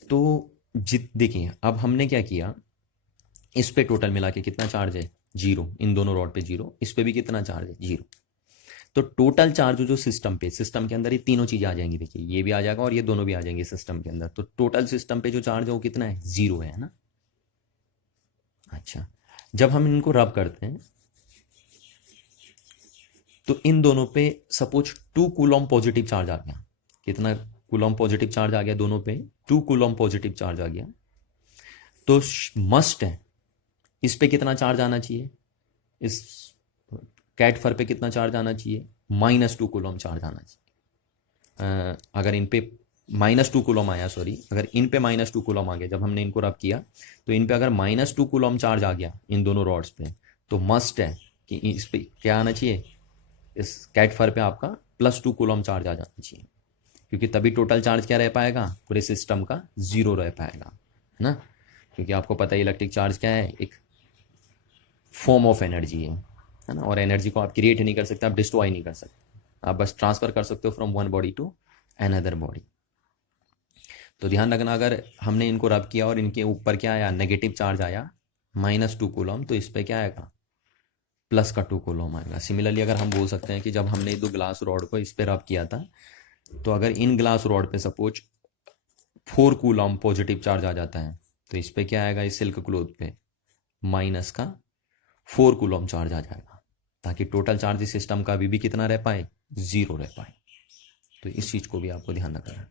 तो देखिए अब हमने क्या किया, इस पे टोटल मिला के कितना चार्ज है, जीरो, इन दोनों रॉड पे जीरो, इस पे भी कितना चार्ज है, जीरो। तो टोटल चार्ज जो सिस्टम पे, सिस्टम के अंदर ये तीनों चीजें आ जाएंगी, देखिए ये भी आ जाएगा और ये दोनों भी आ जाएंगे सिस्टम के अंदर, तो टोटल सिस्टम पे जो चार्ज है वो कितना है, जीरो है ना। अच्छा, जब हम इनको रब करते हैं तो इन दोनों पे सपोज 2 कूलॉम पॉजिटिव चार्ज आ गया, कितना कूलॉम पॉजिटिव चार्ज आ गया, दोनों पे 2 कूलॉम पॉजिटिव चार्ज आ गया, तो मस्ट है इस पे कितना चार्ज आना चाहिए, इस कैट फर पे कितना चार्ज आना चाहिए, -2 कूलॉम चार्ज आना चाहिए। अगर इन पे -2 कूलॉम आया, सॉरी, अगर इन पे -2 कूलॉम आ गया, जब हमने इनको रब किया तो इन पे अगर -2 कूलॉम चार्ज आ गया इन दोनों रॉड्स पे, तो मस्ट है कि इस पे क्या आना चाहिए, इस कैट फर पे आपका +2 कूलॉम चार्ज आ जाना चाहिए, क्योंकि तभी टोटल चार्ज क्या रह पाएगा, पूरे सिस्टम का जीरो रह पाएगा, है ना। क्योंकि आपको पता है इलेक्ट्रिक चार्ज क्या है, एक फॉर्म ऑफ एनर्जी है ना, और एनर्जी को आप क्रिएट नहीं कर सकते, आप डिस्ट्रॉय नहीं कर सकते, आप बस ट्रांसफर कर सकते हो from one body to another body. तो ध्यान रखना, अगर हमने इनको रब किया और इनके ऊपर क्या आया, नेगेटिव चार्ज आया -2 कूलॉम, तो इस पे क्या आएगा, +2 कूलॉम आएगा। सिमिलरली अगर हम बोल सकते हैं कि जब हमने दो ग्लास रॉड को इस पे रब किया था, तो अगर इन ग्लास रॉड पे सपोज 4 कूलॉम पॉजिटिव चार्ज आ जाता है, तो इस पे क्या आएगा, इस सिल्क क्लोथ पे -4 कूलॉम चार्ज आ जाएगा, ताकि टोटल चार्ज इस सिस्टम का अभी भी कितना रह पाए, जीरो रह पाए। तो इस चीज़ को भी आपको ध्यान रखना है।